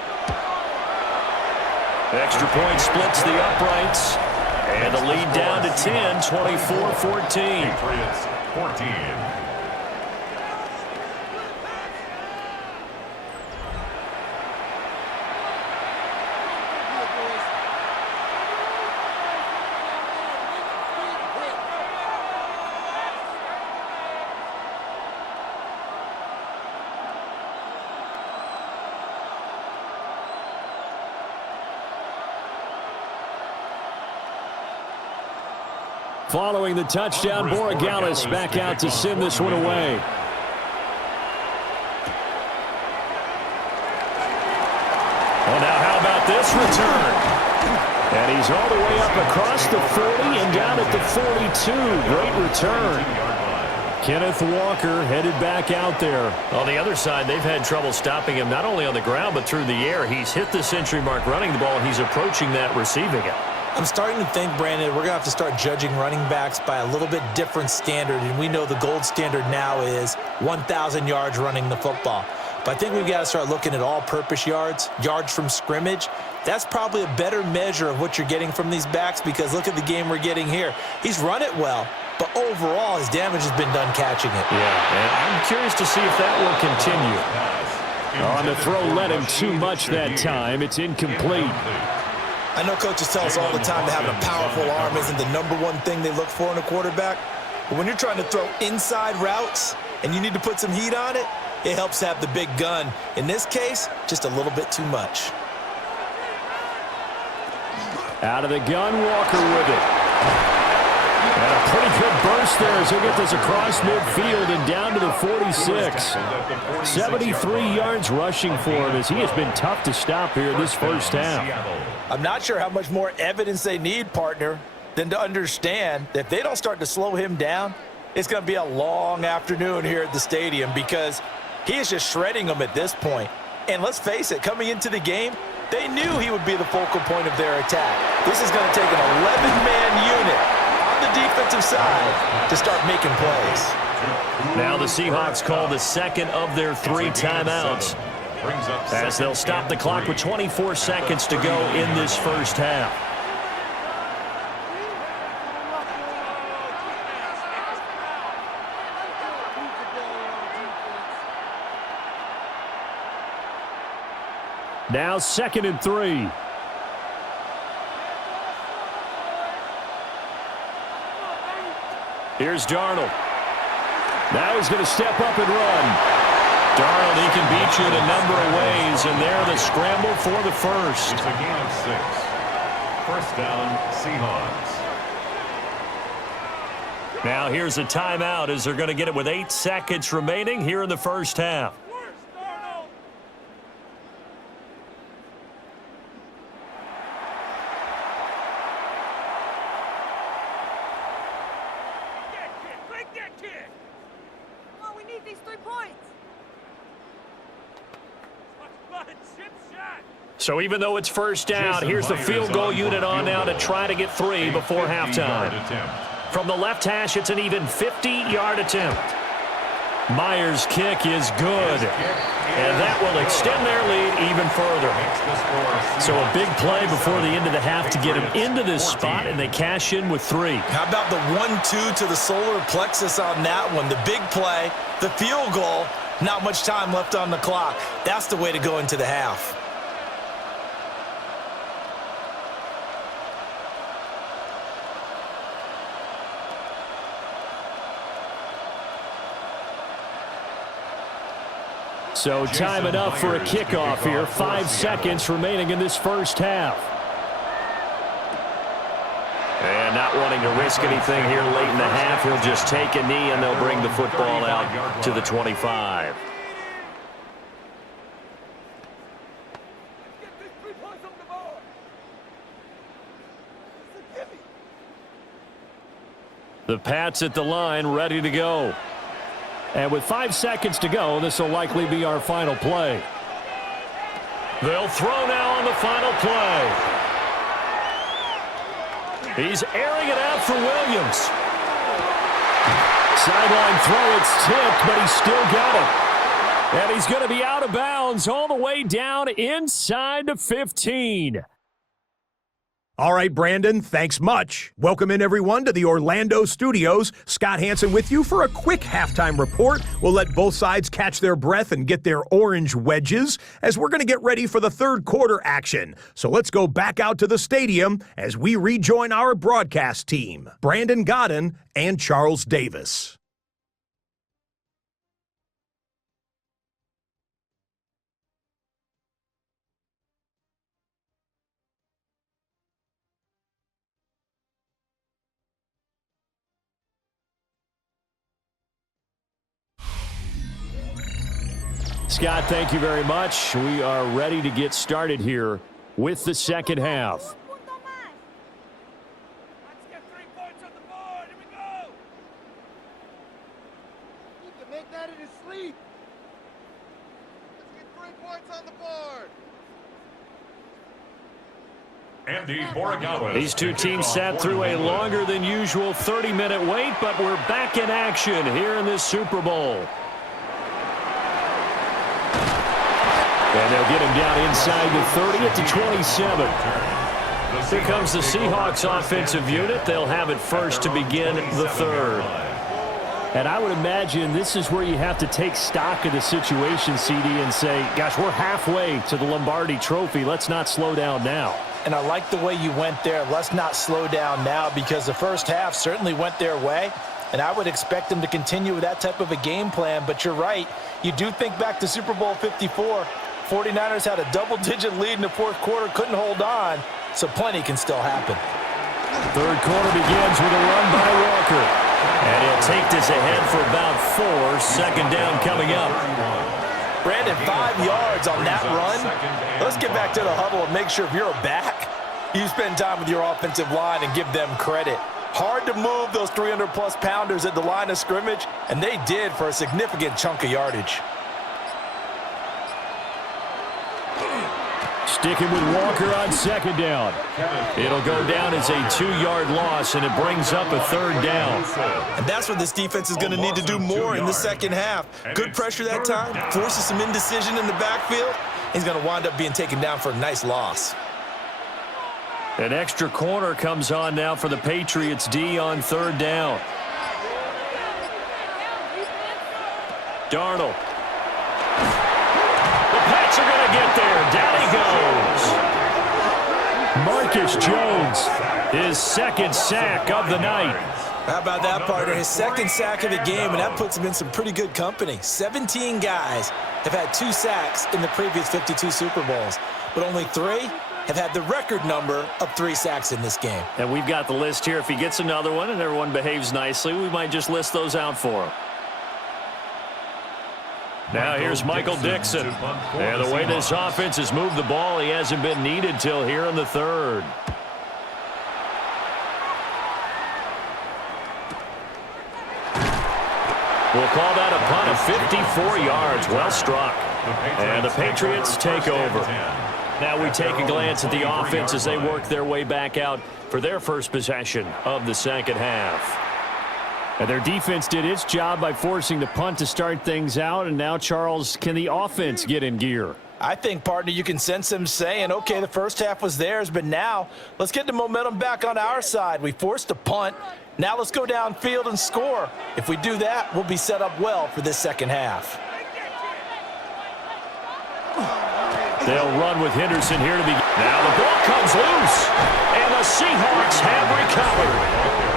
Extra point splits the uprights. And the lead down to 10, 24-14. Patriots 14. Following the touchdown, Borregales back out to send this one away. Well, now how about this return? And he's all the way up across the 40 and down at the 42. Great return. Kenneth Walker headed back out there. On the other side, they've had trouble stopping him not only on the ground but through the air. He's hit the century mark running the ball. He's approaching that receiving it. I'm starting to think, Brandon, we're going to have to start judging running backs by a little bit different standard, and we know the gold standard now is 1,000 yards running the football. But I think we've got to start looking at all-purpose yards, yards from scrimmage. That's probably a better measure of what you're getting from these backs because look at the game we're getting here. He's run it well, but overall his damage has been done catching it. Yeah, and I'm curious to see if that will continue. On the throw led him too much that time. It's incomplete. I know coaches tell us all the time that having a powerful arm isn't the #1 thing they look for in a quarterback. But when you're trying to throw inside routes and you need to put some heat on it, it helps have the big gun. In this case, just a little bit too much. Out of the gun, Walker with it. And a pretty good burst there as he'll get this across midfield and down to the 46. 73 yards rushing for him as he has been tough to stop here this first half. I'm not sure how much more evidence they need, partner, than to understand that if they don't start to slow him down, it's going to be a long afternoon here at the stadium because he is just shredding them at this point. And let's face it, coming into the game, they knew he would be the focal point of their attack. This is going to take an 11-man unit on the defensive side to start making plays. Now the Seahawks call the second of their 3 timeouts as they'll stop the clock with 24 seconds to go in this first half. Now 2nd and 3. Here's Darnold. Now he's going to step up and run. Darnold, he can beat you in a number of ways, and there the scramble for the first. It's a gain of 6. First down, Seahawks. Now here's a timeout as they're going to get it with 8 seconds remaining here in the first half. Break that kick! Come on, we need these 3 points! Chip shot! So even though it's first down, here's the field goal unit on now to try to get 3 before halftime. From the left hash, it's an even 50-yard attempt. Myers' kick is good, and that will extend their lead even further. So a big play before the end of the half to get them into this spot, and they cash in with 3. How about the 1-2 to the solar plexus on that one? The big play, the field goal, not much time left on the clock. That's the way to go into the half. So time enough for a kickoff here. 5 seconds remaining in this first half. And not wanting to risk anything here late in the half, he'll just take a knee and they'll bring the football out to the 25. Get these 3 points on the board! The Pats at the line, ready to go. And with 5 seconds to go, this will likely be our final play. They'll throw now on the final play. He's airing it out for Williams. Sideline throw, it's tipped, but he's still got it. And he's going to be out of bounds all the way down inside the 15. All right, Brandon, thanks much. Welcome in, everyone, to the Orlando studios. Scott Hansen with you for a quick halftime report. We'll let both sides catch their breath and get their orange wedges as we're going to get ready for the third quarter action. So let's go back out to the stadium as we rejoin our broadcast team, Brandon Godden and Charles Davis. Scott, thank you very much. We are ready to get started here with the second half. Make that in his sleep. Let's get 3 points on the board. Andy Borregales. These two teams sat through a longer than usual 30-minute wait, but we're back in action here in this Super Bowl. And they'll get him down inside the 30 at the 27. Here comes the Seahawks offensive unit. They'll have it first to begin the third. And I would imagine this is where you have to take stock of the situation, CD, and say, gosh, we're halfway to the Lombardi Trophy. Let's not slow down now. And I like the way you went there. Let's not slow down now, because the first half certainly went their way. And I would expect them to continue with that type of a game plan. But you're right. You do think back to Super Bowl 54. 49ers had a double-digit lead in the fourth quarter, couldn't hold on. So plenty can still happen. Third quarter begins with a run by Walker. And he'll take this ahead for about 4. Second down coming up. Brandon, 5 yards on that run. Let's get back to the huddle and make sure if you're a back, you spend time with your offensive line and give them credit. Hard to move those 300-plus pounders at the line of scrimmage, and they did for a significant chunk of yardage. Sticking with Walker on second down. It'll go down as a 2-yard loss, and it brings up a third down. And that's what this defense is going to need to do more in the second half. Good pressure that time, forces some indecision in the backfield. He's going to wind up being taken down for a nice loss. An extra corner comes on now for the Patriots D on third down. Darnold. The Pats are going to get there. Down he goes. Marcus Jones, his second sack of the night. How about that, partner? His second sack of the game, and that puts him in some pretty good company. 17 guys have had 2 sacks in the previous 52 Super Bowls, but only 3 have had the record number of 3 sacks in this game. And we've got the list here. If he gets another one and everyone behaves nicely, we might just list those out for him. Now here's Michael Dixon. And the way this offense has moved the ball, he hasn't been needed till here in the third. We'll call that a punt of 54 yards. Well struck. And the Patriots take over. Now we take a glance at the offense as they work their way back out for their first possession of the second half. And their defense did its job by forcing the punt to start things out. And now, Charles, can the offense get in gear? I think, partner, you can sense them saying, okay, the first half was theirs, but now let's get the momentum back on our side. We forced a punt. Now let's go downfield and score. If we do that, we'll be set up well for this second half. They'll run with Henderson here to begin. Now the ball comes loose, and the Seahawks have recovered.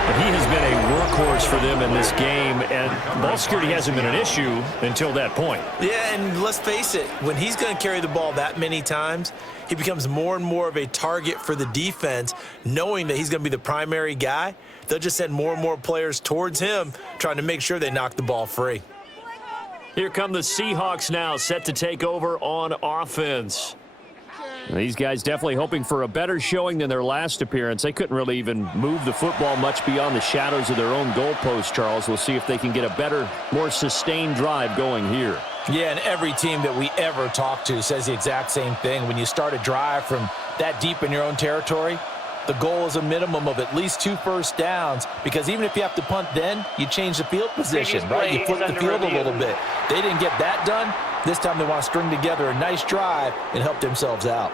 But he has been a workhorse for them in this game, and ball security hasn't been an issue until that point. Yeah, and let's face it, when he's going to carry the ball that many times, he becomes more and more of a target for the defense, knowing that he's going to be the primary guy. They'll just send more and more players towards him, trying to make sure they knock the ball free. Here come the Seahawks now, set to take over on offense. These guys definitely hoping for a better showing than their last appearance. They couldn't really even move the football much beyond the shadows of their own goalpost, Charles. We'll see if they can get a better, more sustained drive going here. Yeah, and every team that we ever talk to says the exact same thing. When you start a drive from that deep in your own territory, the goal is a minimum of at least 2 first downs, because even if you have to punt then, you change the field position, right? You flip the field a little bit. They didn't get that done. This time they want to string together a nice drive and help themselves out.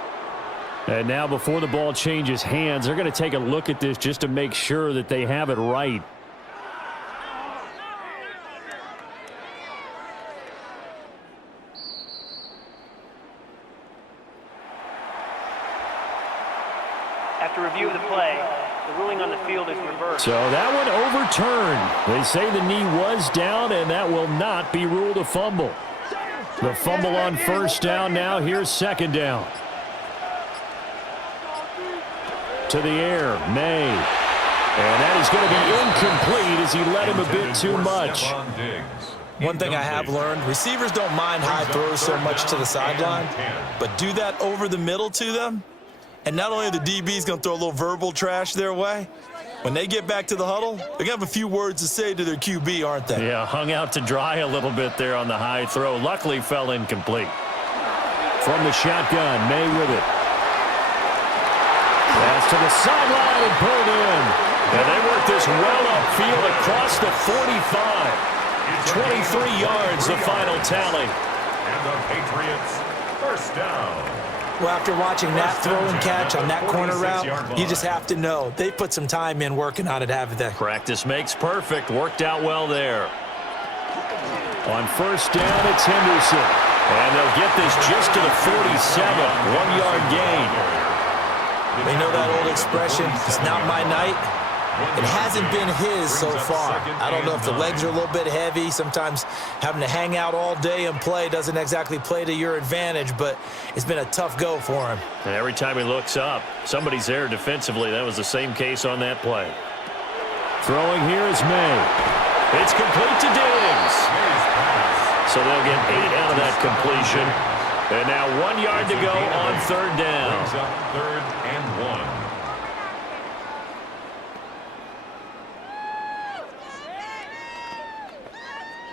And now before the ball changes hands, they're going to take a look at this just to make sure that they have it right. After review of the play, the ruling on the field is reversed. So that one overturned. They say the knee was down, and that will not be ruled a fumble. The fumble on first down now. Here's second down. To the air, May. And that is going to be incomplete as he let him a bit too much. One thing I have learned, receivers don't mind high throws so much to the sideline, but do that over the middle to them, and not only are the DBs going to throw a little verbal trash their way, When they get back to the huddle, they're going to have a few words to say to their QB, aren't they? Yeah, hung out to dry a little bit there on the high throw. Luckily fell incomplete. From the shotgun, Maye with it. Pass to the sideline and pulled in. And they work this well upfield across the 45. 23 yards, the final tally. And the Patriots, first down. Well, after watching that throw and catch on that corner route, you just have to know they put some time in working on it, haven't they? Practice makes perfect. Worked out well there. On first down, it's Henderson. And they'll get this just to the 47. 1-yard gain. You know that old expression, it's not my night? It hasn't been his so far. I don't know if the legs are a little bit heavy. Sometimes having to hang out all day and play doesn't exactly play to your advantage, but it's been a tough go for him. And every time he looks up, somebody's there defensively. That was the same case on that play. Throwing here is Maye. It's complete to Diggs. So they'll get 8 out of that completion. And now 1 yard to go on third down. Brings up 3rd and 1.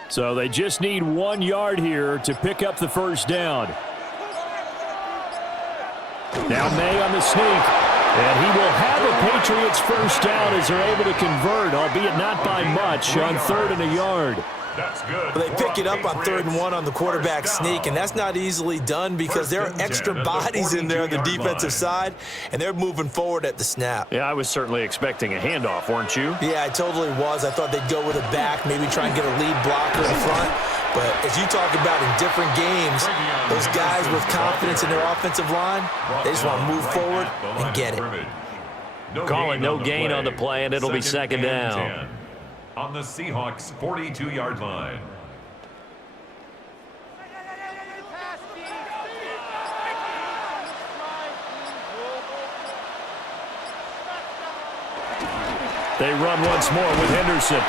So they just need 1 yard here to pick up the first down. Now Maye on the sneak. And he will have a Patriots first down as they're able to convert, albeit not by much, on 3rd and a yard. That's good. They pick it up on 3rd and 1 on the quarterback sneak, and that's not easily done because there are extra bodies in there on the defensive side, and they're moving forward at the snap. Yeah, I was certainly expecting a handoff, weren't you? Yeah, I totally was. I thought they'd go with a back, maybe try and get a lead blocker in front. But as you talk about in different games, those guys with confidence in their offensive line, they just want to move forward and get it. Calling no gain on the play, and it'll be second down. On the Seahawks 42-yard line. They run once more with Henderson.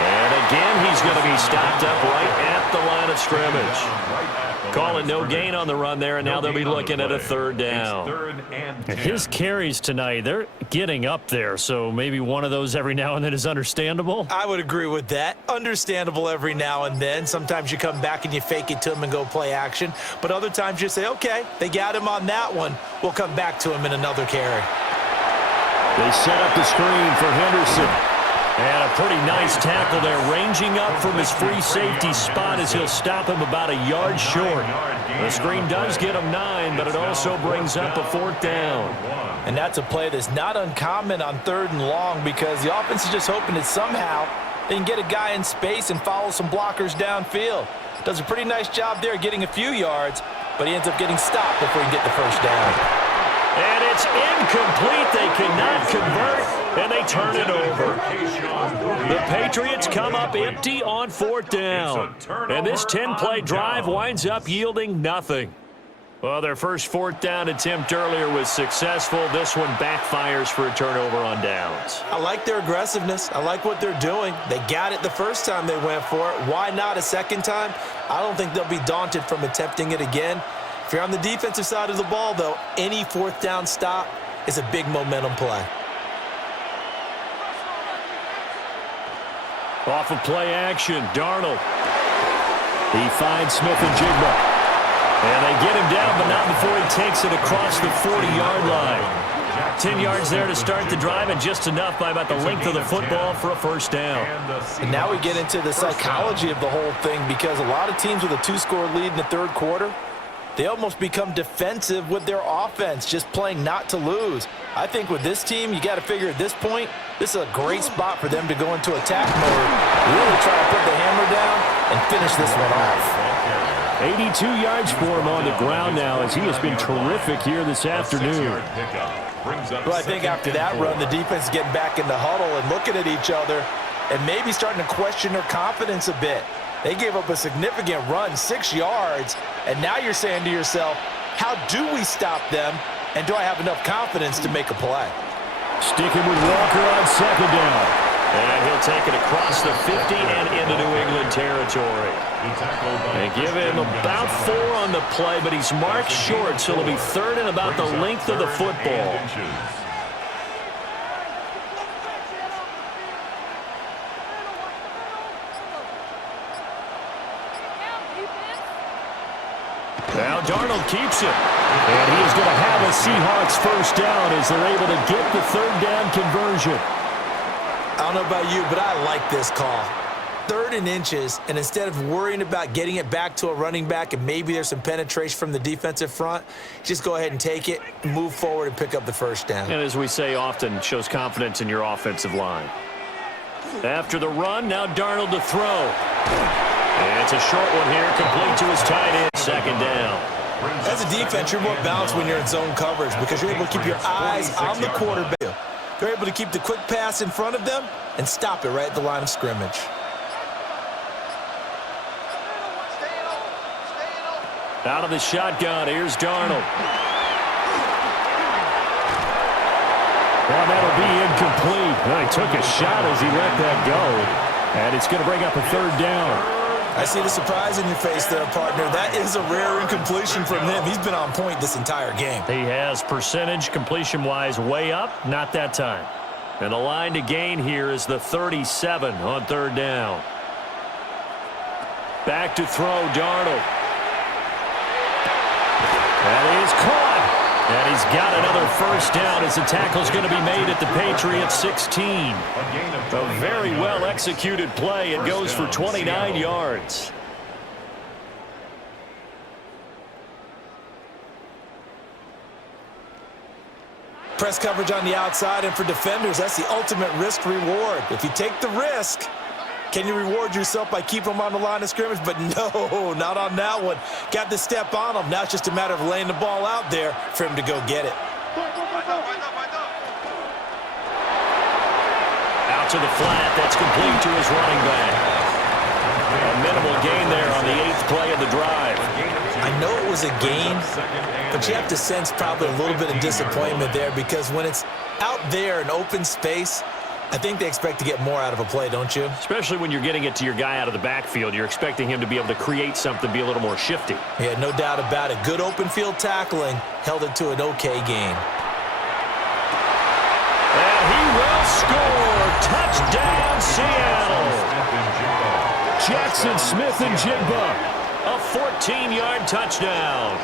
And again, he's going to be stopped up right at the line of scrimmage. Calling no gain on the run there, and now they'll be looking at a 3rd down. His carries tonight, they're getting up there, so maybe one of those every now and then is understandable. I would agree with that. Understandable every now and then. Sometimes you come back and you fake it to him and go play action. But other times you say, okay, they got him on that one. We'll come back to him in another carry. They set up the screen for Henderson. And a pretty nice tackle there, ranging up from his free safety spot as he'll stop him about a yard short. The screen does get him 9, but it also brings up a 4th down. And that's a play that's not uncommon on 3rd and long because the offense is just hoping that somehow they can get a guy in space and follow some blockers downfield. Does a pretty nice job there getting a few yards, but he ends up getting stopped before he can get the first down. And it's incomplete. They cannot convert, and they turn it over. The Patriots come up empty on 4th down. And this 10-play drive winds up yielding nothing. Well, their first 4th down attempt earlier was successful. This one backfires for a turnover on downs. I like their aggressiveness. I like what they're doing. They got it the first time they went for it. Why not a second time? I don't think they'll be daunted from attempting it again. If you're on the defensive side of the ball, though, any 4th down stop is a big momentum play. Off of play action, Darnold. He finds Smith-Njigba. And they get him down, but not before he takes it across the 40-yard line. 10 yards there to start the drive, and just enough by about the length of the football for a first down. And now we get into the psychology of the whole thing because a lot of teams with a 2-score lead in the 3rd quarter, they almost become defensive with their offense, just playing not to lose. I think with this team, you got to figure at this point, this is a great spot for them to go into attack mode, really try to put the hammer down and finish this one off. 82 yards for him on the ground now as he has been terrific here this afternoon. Well, I think after that run, the defense is getting back in the huddle and looking at each other and maybe starting to question their confidence a bit. They gave up a significant run, 6 yards, and now you're saying to yourself, how do we stop them, and do I have enough confidence to make a play? Sticking with Walker on 2nd down. And he'll take it across the 50 and into New England territory. They give him about 4 on the play, but he's marked short, so it'll be 3rd and about the length of the football. Darnold keeps it. And he is going to have a Seahawks first down as they're able to get the third down conversion. I don't know about you, but I like this call. 3rd and inches, and instead of worrying about getting it back to a running back and maybe there's some penetration from the defensive front, just go ahead and take it, move forward, and pick up the first down. And as we say often, shows confidence in your offensive line. After the run, now Darnold to throw. And it's a short one here, complete to his tight end. 2nd down. As a defense, you're more balanced when you're in zone coverage because you're able to keep your eyes on the quarterback. They're able to keep the quick pass in front of them and stop it right at the line of scrimmage. Out of the shotgun, here's Darnold. Well, that'll be incomplete. Well, he took a shot as he let that go. And it's going to bring up a 3rd down. I see the surprise in your face there, partner. That is a rare incompletion from him. He's been on point this entire game. He has percentage completion-wise way up, not that time. And the line to gain here is the 37 on 3rd down. Back to throw, Darnold. That is caught. And he's got another first down as the tackle's going to be made at the Patriots 16. A very well-executed play. It goes for 29 yards. Press coverage on the outside, and for defenders, that's the ultimate risk-reward. If you take the risk, can you reward yourself by keeping them on the line of scrimmage? But no, not on that one. Got to step on them. Now it's just a matter of laying the ball out there for him to go get it. Out to the flat. That's complete to his running back. A minimal gain there on the 8th play of the drive. I know it was a gain, but you have to sense probably a little bit of disappointment there because when it's out there in open space, I think they expect to get more out of a play, don't you? Especially when you're getting it to your guy out of the backfield. You're expecting him to be able to create something, be a little more shifty. Yeah, no doubt about it. Good open field tackling held it to an okay gain. And he will score. Touchdown, Seattle. Jaxon Smith-Njigba. A 14-yard touchdown.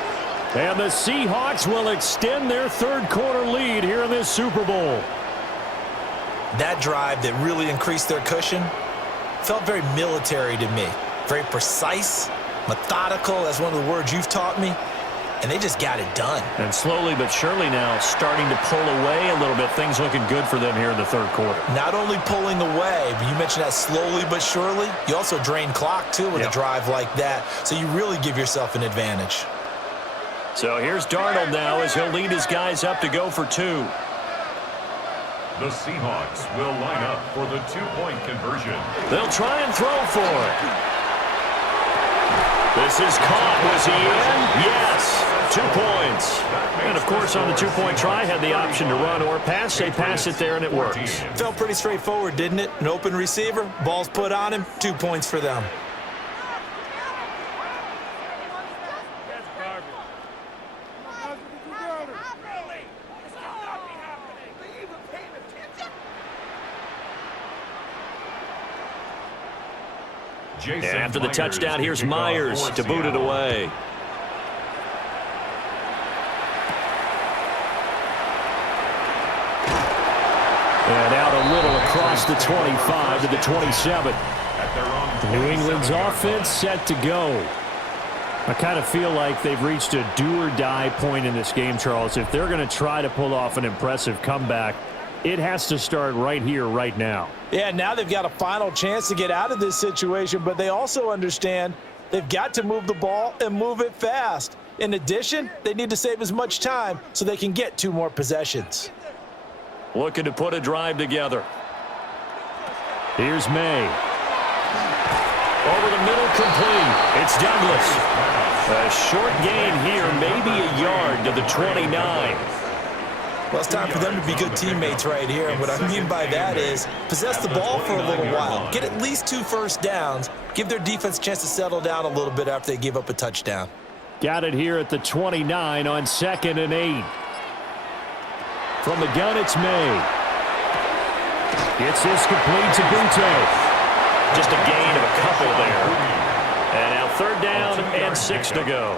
And the Seahawks will extend their 3rd quarter lead here in this Super Bowl. That drive that really increased their cushion felt very military to me. Very precise, methodical. That's one of the words you've taught me. And they just got it done. And slowly but surely now starting to pull away a little bit. Things looking good for them here in the 3rd quarter. Not only pulling away, but you mentioned that slowly but surely. You also drain clock, too, with a drive like that. So you really give yourself an advantage. So here's Darnold now as he'll lead his guys up to go for 2. The Seahawks will line up for the 2-point conversion. They'll try and throw for it. This is caught. Was he in? Yes. 2 points. And, of course, on the 2-point try, had the option to run or pass. They pass it there, and it works. Felt pretty straightforward, didn't it? An open receiver, ball's put on him, 2 points for them. And after the touchdown, here's Myers to boot it away. And out a little across the 25 to the 27. New England's offense set to go. I kind of feel like they've reached a do-or-die point in this game, Charles. If they're going to try to pull off an impressive comeback, it has to start right here, right now. Yeah, now they've got a final chance to get out of this situation, but they also understand they've got to move the ball and move it fast. In addition, they need to save as much time so they can get 2 more possessions. Looking to put a drive together. Here's Maye. Over the middle, complete. It's Douglas. A short gain here, maybe a yard to the 29. Well, it's time for them to be good teammates right here. And what I mean by that is possess the ball for a little while. Get at least 2 first downs. Give their defense a chance to settle down a little bit after they give up a touchdown. Got it here at the 29 on 2nd and 8. From the gun, it's Maye. It's this complete to Butte. Just a gain of a couple there. And now 3rd down and 6 to go.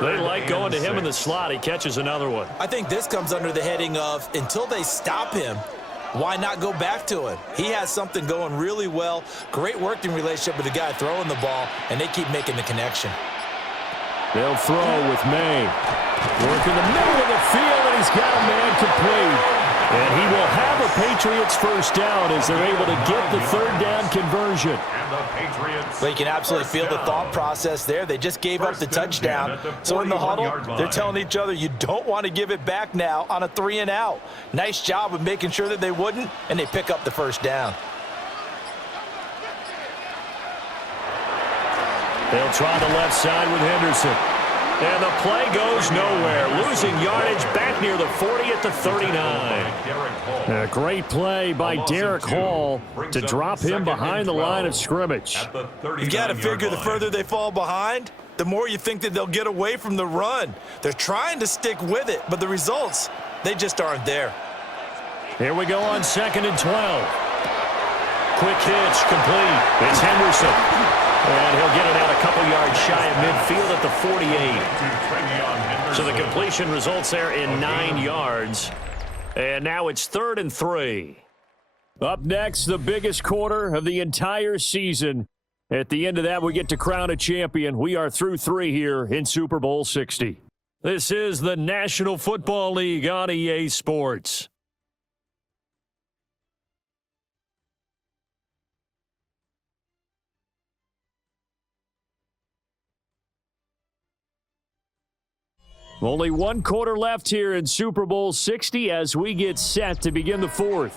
They like going to him in the slot. He catches another one. I think this comes under the heading of until they stop him, why not go back to him? He has something going really well. Great working relationship with the guy throwing the ball, and they keep making the connection. They'll throw with Maye. Work in the middle of the field, and he's got a man complete. And he will have a Patriots 1st down as they're able to get the 3rd down conversion. Well, you can absolutely feel the thought process there. They just gave up the touchdown. So in the huddle, they're telling each other, you don't want to give it back now on a 3-and-out. Nice job of making sure that they wouldn't, and they pick up the 1st down. They'll try the left side with Henderson. And the play goes nowhere. Losing yardage back near the 40 at the 39. A great play by Derek Hall to drop him behind the line of scrimmage. You got to figure the further they fall behind, the more you think that they'll get away from the run. They're trying to stick with it, but the results, they just aren't there. Here we go on 2nd and 12. Quick hitch, complete. It's Henderson. And he'll get it out a couple yards shy of midfield at the 48. So the completion results there in 9 yards. And now it's 3rd and 3. Up next, the biggest quarter of the entire season. At the end of that, we get to crown a champion. We are through 3 here in Super Bowl 60. This is the National Football League on EA Sports. Only 1 quarter left here in Super Bowl 60 as we get set to begin the 4th.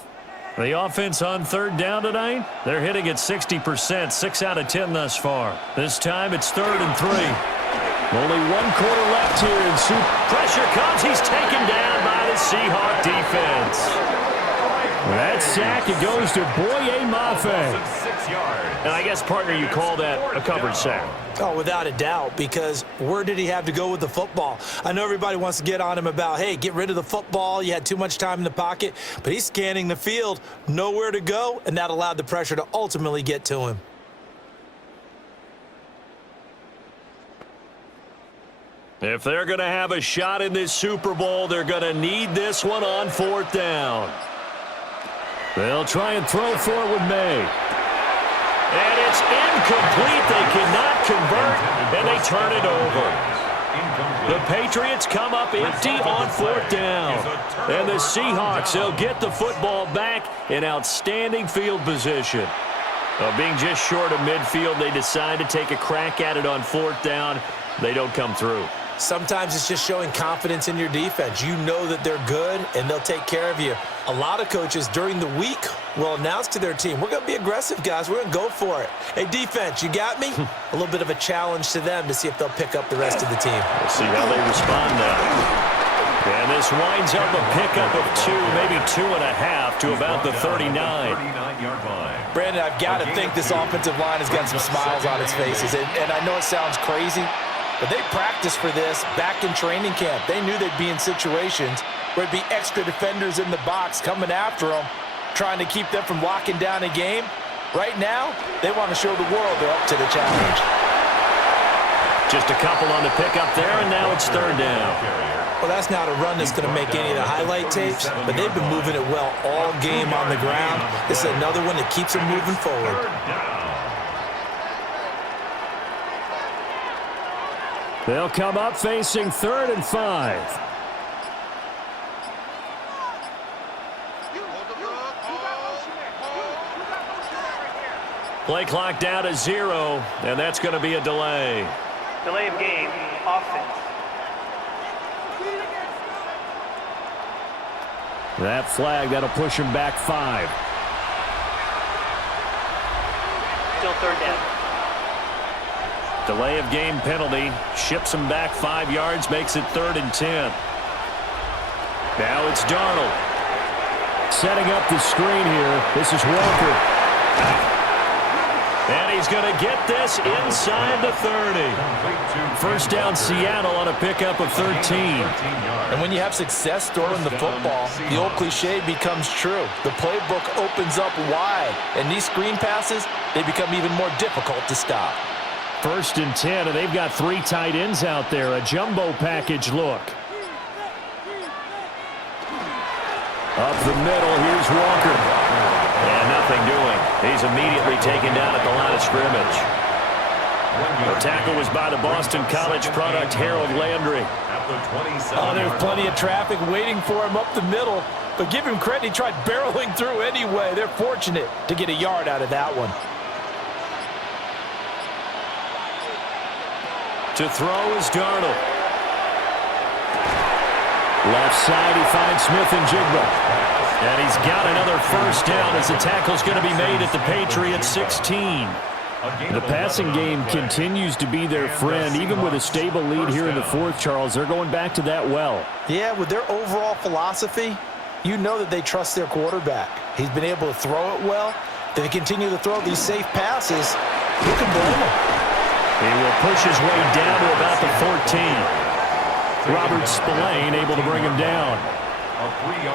The offense on 3rd down tonight, they're hitting at 60%, 6 out of 10 thus far. This time it's 3rd and 3. Only 1 quarter left here in Pressure comes. He's taken down by the Seahawk defense. That sack, it goes to Boye Mafe. And I guess, partner, you call that a covered sack. Oh, without a doubt, because where did he have to go with the football? I know everybody wants to get on him about, hey, get rid of the football. You had too much time in the pocket. But he's scanning the field, nowhere to go, and that allowed the pressure to ultimately get to him. If they're going to have a shot in this Super Bowl, they're going to need this one on 4th down. They'll try and throw for it with Maye. And it's incomplete. They cannot convert, and they turn it over. The Patriots come up empty on 4th down. And the Seahawks, they'll get the football back in outstanding field position. Being just short of midfield, they decide to take a crack at it on 4th down. They don't come through. Sometimes it's just showing confidence in your defense. You know that they're good, and they'll take care of you. A lot of coaches during the week will announce to their team, we're going to be aggressive, guys. We're going to go for it. Hey, defense, you got me? A little bit of a challenge to them to see if they'll pick up the rest of the team. We'll see how they respond now. And this winds up a pickup of 2, maybe 2.5 to about the 39. Brandon, I've got to think this offensive line has got some smiles on its faces. And I know it sounds crazy, but they practiced for this back in training camp. They knew they'd be in situations where it'd be extra defenders in the box coming after them, trying to keep them from locking down a game. Right now, they want to show the world they're up to the challenge. Just a couple on the pickup there, and now it's 3rd down. Well, that's not a run that's going to make any of the highlight tapes, but they've been moving it well all game on the ground. This is another one that keeps them moving forward. They'll come up facing 3rd and 5. Play clock down to 0, and that's going to be a delay. Delay of game, offense. That flag, that'll push him back 5. Still 3rd down. Delay of game penalty, ships him back 5 yards, makes it 3rd and 10. Now it's Darnold. Setting up the screen here. This is Walker. And he's going to get this inside the 30. 1st down Seattle on a pickup of 13. And when you have success throwing the football, the old cliche becomes true. The playbook opens up wide, and these screen passes, they become even more difficult to stop. 1st and 10, and they've got 3 tight ends out there. A jumbo package look. Up the middle, here's Walker. And nothing doing. He's immediately taken down at the line of scrimmage. The tackle was by the Boston College product, Harold Landry. Oh, there's plenty of traffic waiting for him up the middle. But give him credit, he tried barreling through anyway. They're fortunate to get a yard out of that one. To throw is Darnold. Left side, he finds Smith-Njigba. And he's got another 1st down as the tackle's going to be made at the Patriots 16. The passing game continues to be their friend. Even with a stable lead here in the 4th, Charles, they're going back to that well. Yeah, with their overall philosophy, you know that they trust their quarterback. He's been able to throw it well. They continue to throw these safe passes. Who can blame him? He will push his way down to about the 14. Robert Spillane able to bring him down.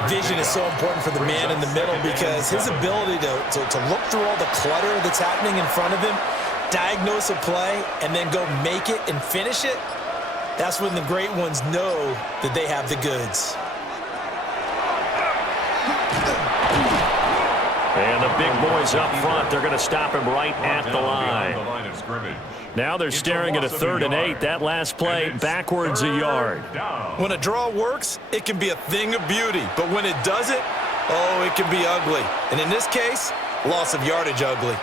Vision is so important for the man in the middle because his ability to look through all the clutter that's happening in front of him, diagnose a play, and then go make it and finish it, that's when the great ones know that they have the goods. And the big boys up front, they're going to stop him right at the line. Now they're staring at a 3rd and 8. That last play, backwards a yard. When a draw works, it can be a thing of beauty. But when it doesn't, oh, it can be ugly. And in this case, loss of yardage ugly.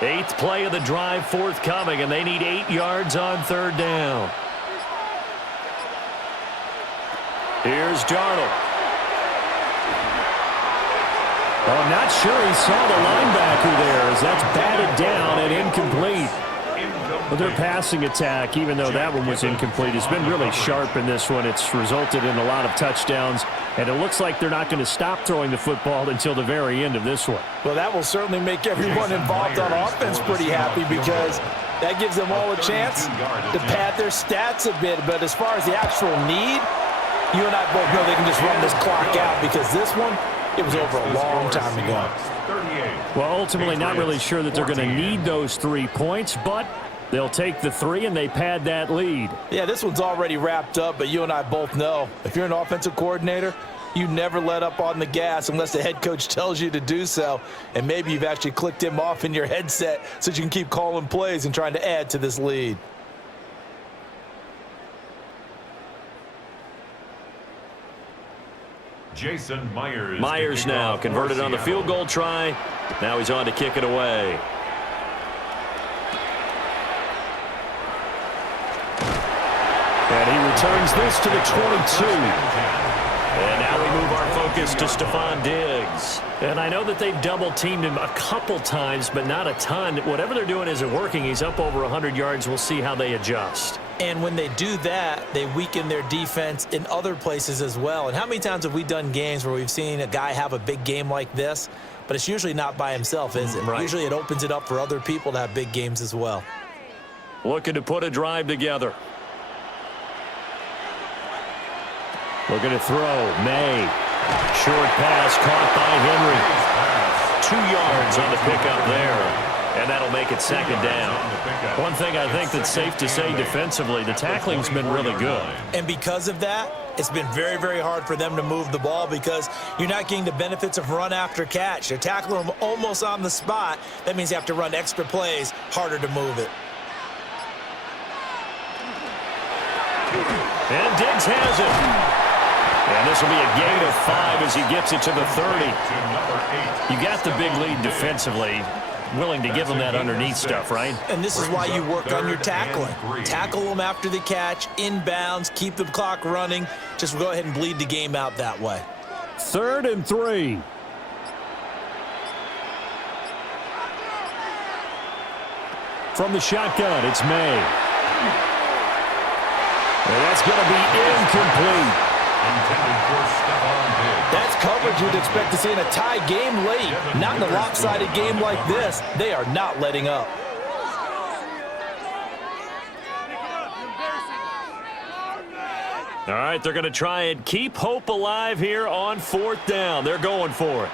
8th play of the drive forthcoming, and they need 8 yards on 3rd down. Here's Darnold. Oh, not sure he saw the linebacker there as that's batted down and incomplete. But their passing attack, even though that one was incomplete, has been really sharp in this one. It's resulted in a lot of touchdowns, and it looks like they're not going to stop throwing the football until the very end of this one. Well, that will certainly make everyone involved on offense pretty happy because that gives them all a chance to pad their stats a bit. But as far as the actual need, you and I both know they can just run this clock out because this one, it was over a long time ago. Well, ultimately not really sure that they're going to need those 3 points, but they'll take the 3 and they pad that lead. Yeah, this one's already wrapped up, but you and I both know if you're an offensive coordinator, you never let up on the gas unless the head coach tells you to do so. And maybe you've actually clicked him off in your headset so you can keep calling plays and trying to add to this lead. Jason Myers. Myers now converted on the field goal try. Now he's on to kick it away. And he returns this to the 22. And now we move our focus to Stephon Diggs. And I know that they've double-teamed him a couple times, but not a ton. Whatever they're doing isn't working. He's up over 100 yards. We'll see how they adjust. And when they do that, they weaken their defense in other places as well. And how many times have we done games where we've seen a guy have a big game like this, but it's usually not by himself, is it? Right. Usually it opens it up for other people to have big games as well. Looking to put a drive together. Looking to throw. Maye. Short pass caught by Henry. 2 yards on the pickup there. And that'll make it 2nd down. One thing I think that's safe to say defensively, the tackling's been really good. And because of that, it's been very, very hard for them to move the ball because you're not getting the benefits of run after catch. They're tackling them almost on the spot. That means you have to run extra plays, harder to move it. And Diggs has it. And this will be a gain of 5 as he gets it to the 30. You got the big lead defensively. Willing to give them that underneath stuff, right? And this is why you work on your tackling. Tackle them after the catch, inbounds, keep the clock running. Just go ahead and bleed the game out that way. 3rd and 3. From the shotgun, it's Maye. And that's going to be incomplete. That's coverage you'd expect to see in a tie game late. Not in a lopsided game like this. They are not letting up. All right, they're going to try and keep hope alive here on 4th down. They're going for it.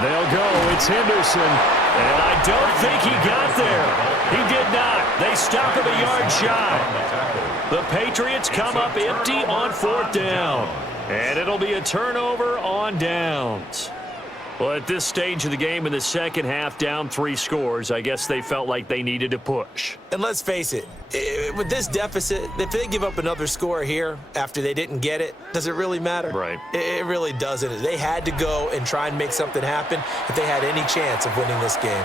They'll go. It's Henderson. And I don't think he got there. He did not. They stop him a yard shy. The Patriots come up empty on 4th down. And it'll be a turnover on downs. Well, at this stage of the game in the second half, down 3 scores, I guess they felt like they needed to push. And let's face it, with this deficit, if they give up another score here after they didn't get it, does it really matter? Right. It really doesn't. They had to go and try and make something happen if they had any chance of winning this game.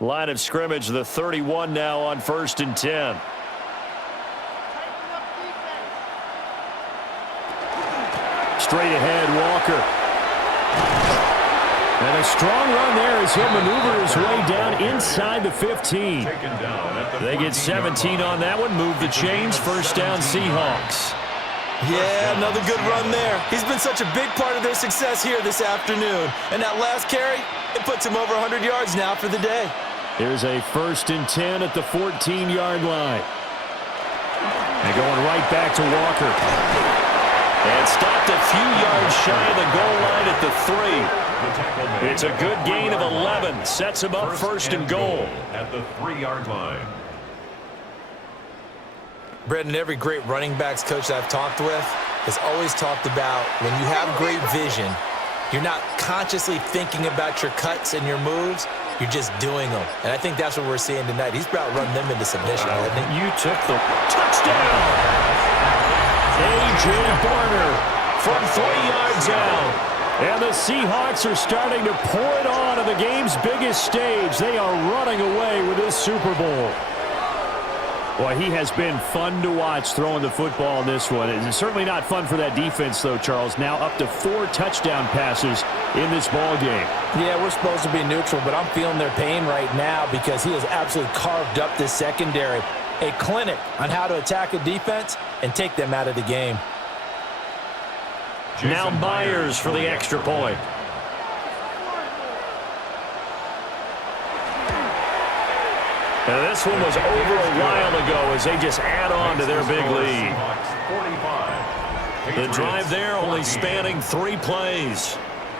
Line of scrimmage, the 31 now on 1st and 10. Straight ahead, Walker. And a strong run there as he'll maneuver his way down inside the 15. They get 17 on that one, move the chains, 1st down Seahawks. Yeah, another good run there. He's been such a big part of their success here this afternoon. And that last carry, it puts him over 100 yards now for the day. Here's a 1st and 10 at the 14-yard line. And going right back to Walker. And stopped a few yards shy of the goal line at the 3. It's a good gain of 11. Sets him up 1st and goal. At the 3-yard line. Brendan, every great running backs coach that I've talked with has always talked about when you have great vision, you're not consciously thinking about your cuts and your moves. You're just doing them. And I think that's what we're seeing tonight. He's about running them into submission. You took the touchdown. A.J. Barner from 3 yards out. And the Seahawks are starting to pour it on the game's biggest stage. They are running away with this Super Bowl. Boy, he has been fun to watch throwing the football in this one. It's certainly not fun for that defense, though, Charles. Now up to 4 touchdown passes in this ball game. Yeah, we're supposed to be neutral, but I'm feeling their pain right now because he has absolutely carved up this secondary. A clinic on how to attack a defense and take them out of the game. Now Myers for the extra point. And this one was over a while ago as they just add on to their big lead. The drive there only spanning 3 plays.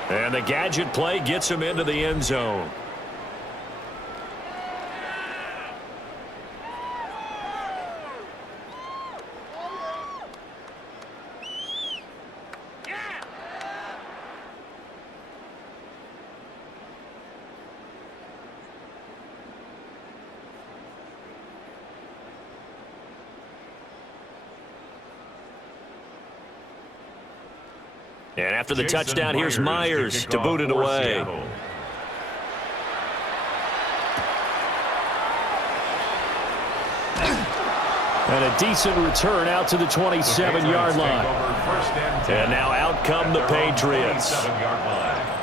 And the gadget play gets him into the end zone. And after the touchdown, here's Myers to boot it away. And a decent return out to the 27-yard line. And now out come the Patriots.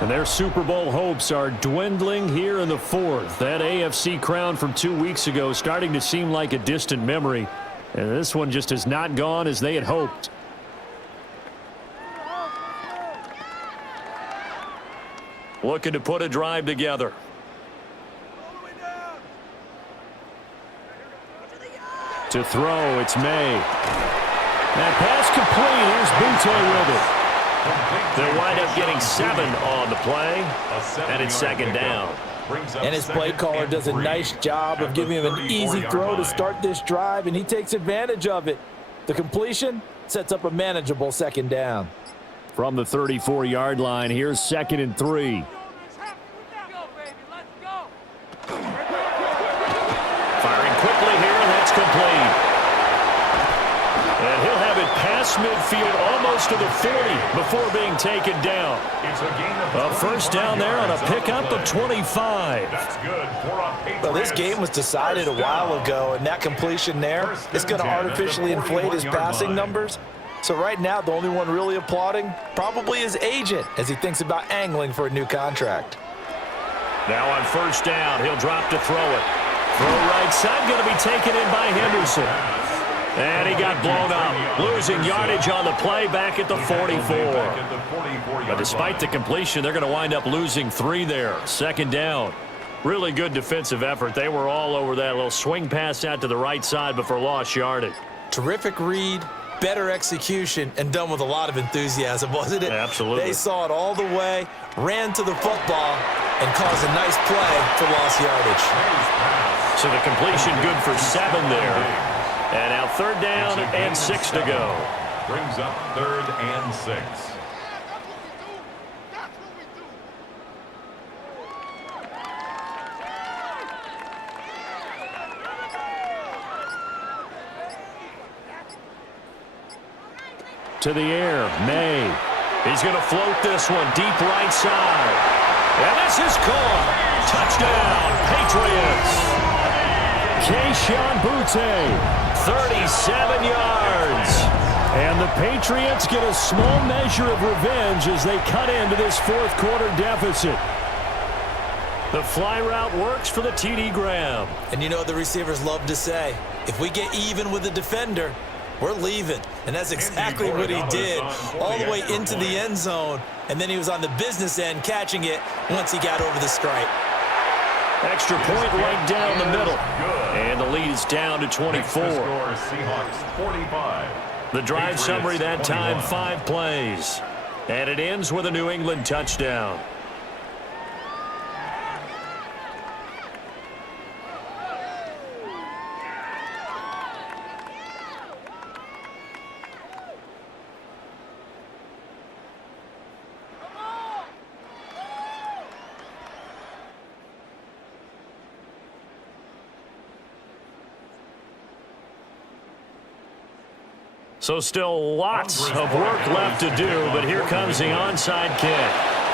And their Super Bowl hopes are dwindling here in the 4th. That AFC crown from 2 weeks ago starting to seem like a distant memory. And this one just has not gone as they had hoped. Looking to put a drive together. To throw, it's May. That pass complete. Here's Butte with it. They'll wind up getting 7 on the play, and it's 2nd down. And his play caller does a nice job of giving him an easy throw to start this drive, and he takes advantage of it. The completion sets up a manageable 2nd down. From the 34-yard line, here's 2nd and 3. Firing quickly here, and that's complete. And he'll have it past midfield almost to the 40 before being taken down. A 1st down there on a pickup of 25. Well, this game was decided a while ago, and that completion there is going to artificially inflate his passing numbers. So right now, the only one really applauding probably his agent as he thinks about angling for a new contract. Now on 1st down, he'll drop to throw it. Throw right side, going to be taken in by Henderson. And he got blown up, losing yardage on the play back at the 44. But despite the completion, they're going to wind up losing 3 there. 2nd down. Really good defensive effort. They were all over that little swing pass out to the right side before lost yardage. Terrific read, better execution, and done with a lot of enthusiasm, wasn't it? Absolutely. They saw it all the way, ran to the football, and caused a nice play for lost yardage. So the completion good for 7 there. And now 3rd down and 6 to go. Brings up 3rd and 6. To the air, May. He's going to float this one deep right side. And this is caught. Touchdown, Patriots. Kayshon Boutte, 37 yards. And the Patriots get a small measure of revenge as they cut into this 4th quarter deficit. The fly route works for the TD Graham. And you know what the receivers love to say? If we get even with the defender, we're leaving. And that's exactly what he did, all the way into the end zone. And then he was on the business end catching it once he got over the stripe. Extra point right down the middle. And the lead is down to 24. Seahawks 45. The drive summary that time, 5 plays. And it ends with a New England touchdown. So still lots of work left to do, but here comes the onside kick.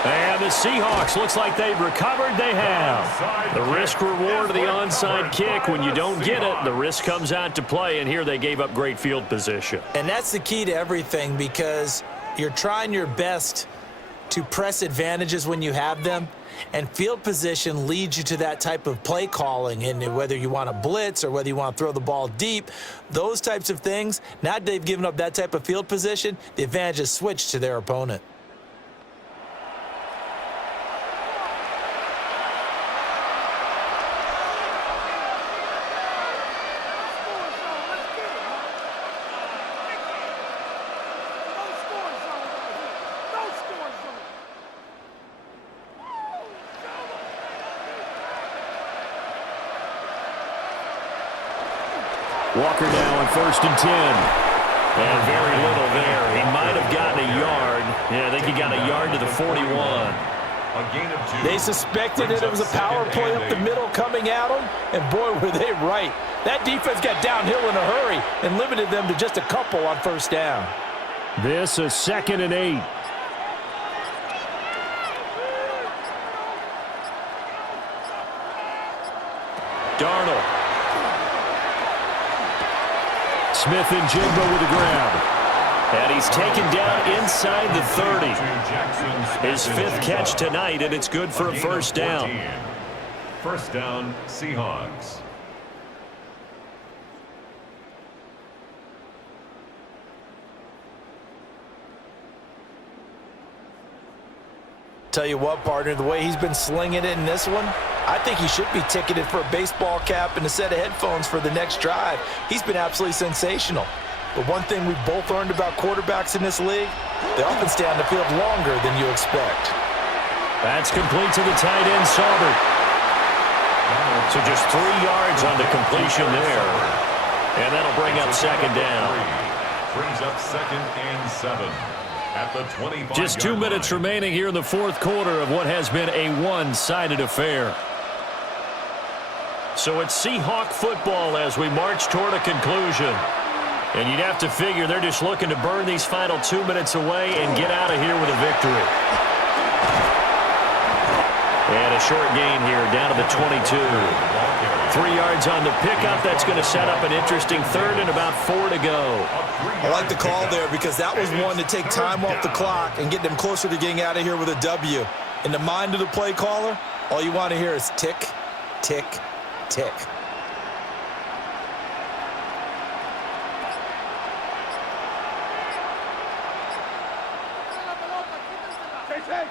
And the Seahawks, looks like they've recovered. They have. The risk reward of the onside kick. When you don't get it, the risk comes out to play, and here they gave up great field position. And that's the key to everything, because you're trying your best to press advantages when you have them, and field position leads you to that type of play calling. And whether you want to blitz or whether you want to throw the ball deep, those types of things, now that they've given up that type of field position, the advantage is switched to their opponent. Walker now on 1st and 10. And very little there. He might have gotten a yard. Yeah, I think he got a yard to the 41. A gain of 2. They suspected it was a power play up the middle coming at them, and boy, were they right. That defense got downhill in a hurry and limited them to just a couple on 1st down. This is 2nd and 8. Darnold. Smith-Njigba with a grab. And he's taken down inside the 30. His 5th catch tonight, and it's good for a 1st down. 1st down, Seahawks. Tell you what, partner, the way he's been slinging it in this one, I think he should be ticketed for a baseball cap and a set of headphones for the next drive. He's been absolutely sensational. But one thing we've both learned about quarterbacks in this league, they often stay on the field longer than you expect. That's complete to the tight end, Saubert. So just 3 yards on the completion there. And that'll bring up 2nd down. Brings up 2nd and 7. At the 25 Just 2 minutes remaining here in the 4th quarter of what has been a one-sided affair. So it's Seahawk football as we march toward a conclusion. And you'd have to figure they're just looking to burn these final 2 minutes away and get out of here with a victory. And a short gain here down to the 22. 3 yards on the pickup. That's going to set up an interesting 3rd and about 4 to go. I like the call there because that was one to take time off the clock and get them closer to getting out of here with a W. In the mind of the play caller, all you want to hear is tick, tick, tick.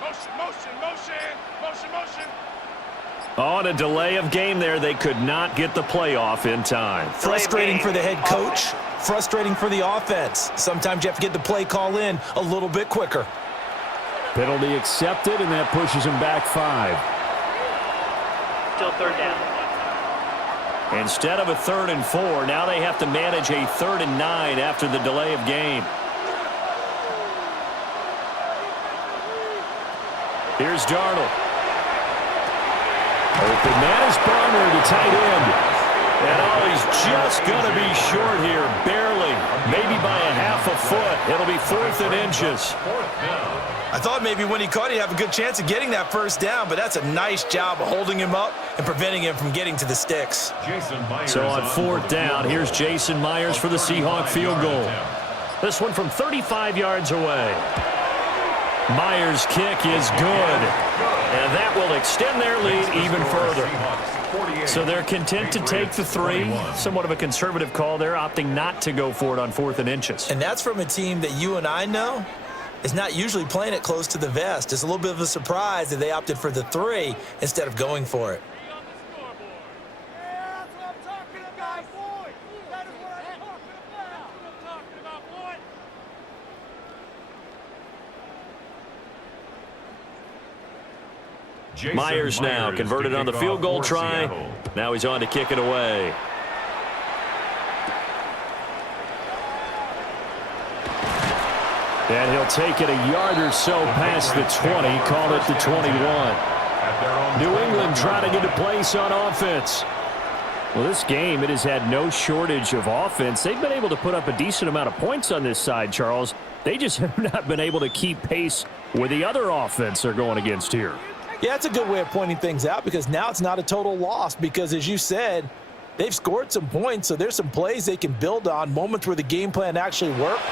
Motion, motion, motion, motion, motion. On a delay of game there, they could not get the playoff in time. Frustrating for the head coach, frustrating for the offense. Sometimes you have to get the play call in a little bit quicker. Penalty accepted, and that pushes him back 5. Still third down. Instead of a 3rd and 4, now they have to manage a 3rd and 9 after the delay of game. Here's Darnold. Open man is Barner, the tight end. And he's just going to be short here, barely, maybe by a half a foot. It'll be 4th and inches. I thought maybe when he caught it, he'd have a good chance of getting that first down, but that's a nice job of holding him up and preventing him from getting to the sticks. So on 4th down, here's Jason Myers for the Seahawk field goal. This one from 35 yards away. Myers' kick is good, and that will extend their lead even further. So they're content to take the 3. Somewhat of a conservative call there, opting not to go for it on 4th and inches. And that's from a team that you and I know is not usually playing it close to the vest. It's a little bit of a surprise that they opted for the 3 instead of going for it. Myers now converted on the field goal try. Now he's on to kick it away. And he'll take it a yard or so past the 20, call it the 21. New England trying to get a place on offense. Well, this game, it has had no shortage of offense. They've been able to put up a decent amount of points on this side, Charles. They just have not been able to keep pace with the other offense they're going against here. Yeah, that's a good way of pointing things out because now it's not a total loss because, as you said, they've scored some points, so there's some plays they can build on, moments where the game plan actually worked.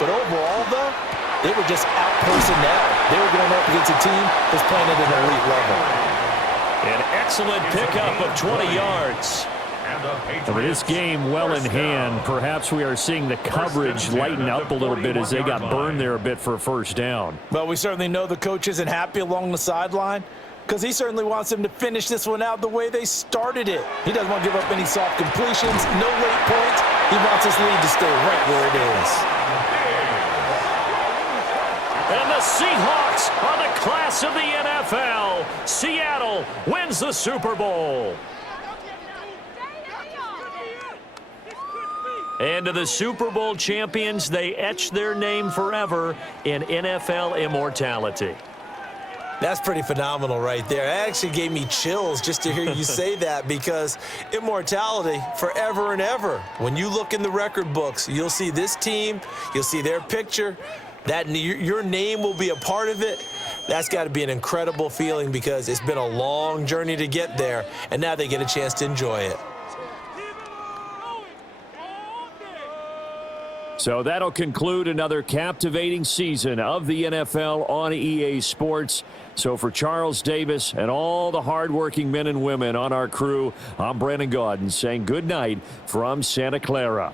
But overall, though, they were just out-personnel. They were going up against a team that's playing at an elite level. An excellent pickup of 20 yards. With this game well in hand, perhaps we are seeing the coverage lighten up a little bit as they got burned there a bit for a first down. Well, we certainly know the coach isn't happy along the sideline because he certainly wants them to finish this one out the way they started it. He doesn't want to give up any soft completions, no late points. He wants his lead to stay right where it is. And the Seahawks are the class of the NFL. Seattle wins the Super Bowl. And to the Super Bowl champions, they etch their name forever in NFL immortality. That's pretty phenomenal right there. It actually gave me chills just to hear you say that because immortality forever and ever. When you look in the record books, you'll see this team, you'll see their picture, that your name will be a part of it. That's got to be an incredible feeling because it's been a long journey to get there, and now they get a chance to enjoy it. So that'll conclude another captivating season of the NFL on EA Sports. So for Charles Davis and all the hardworking men and women on our crew, I'm Brandon Gaudin saying good night from Santa Clara.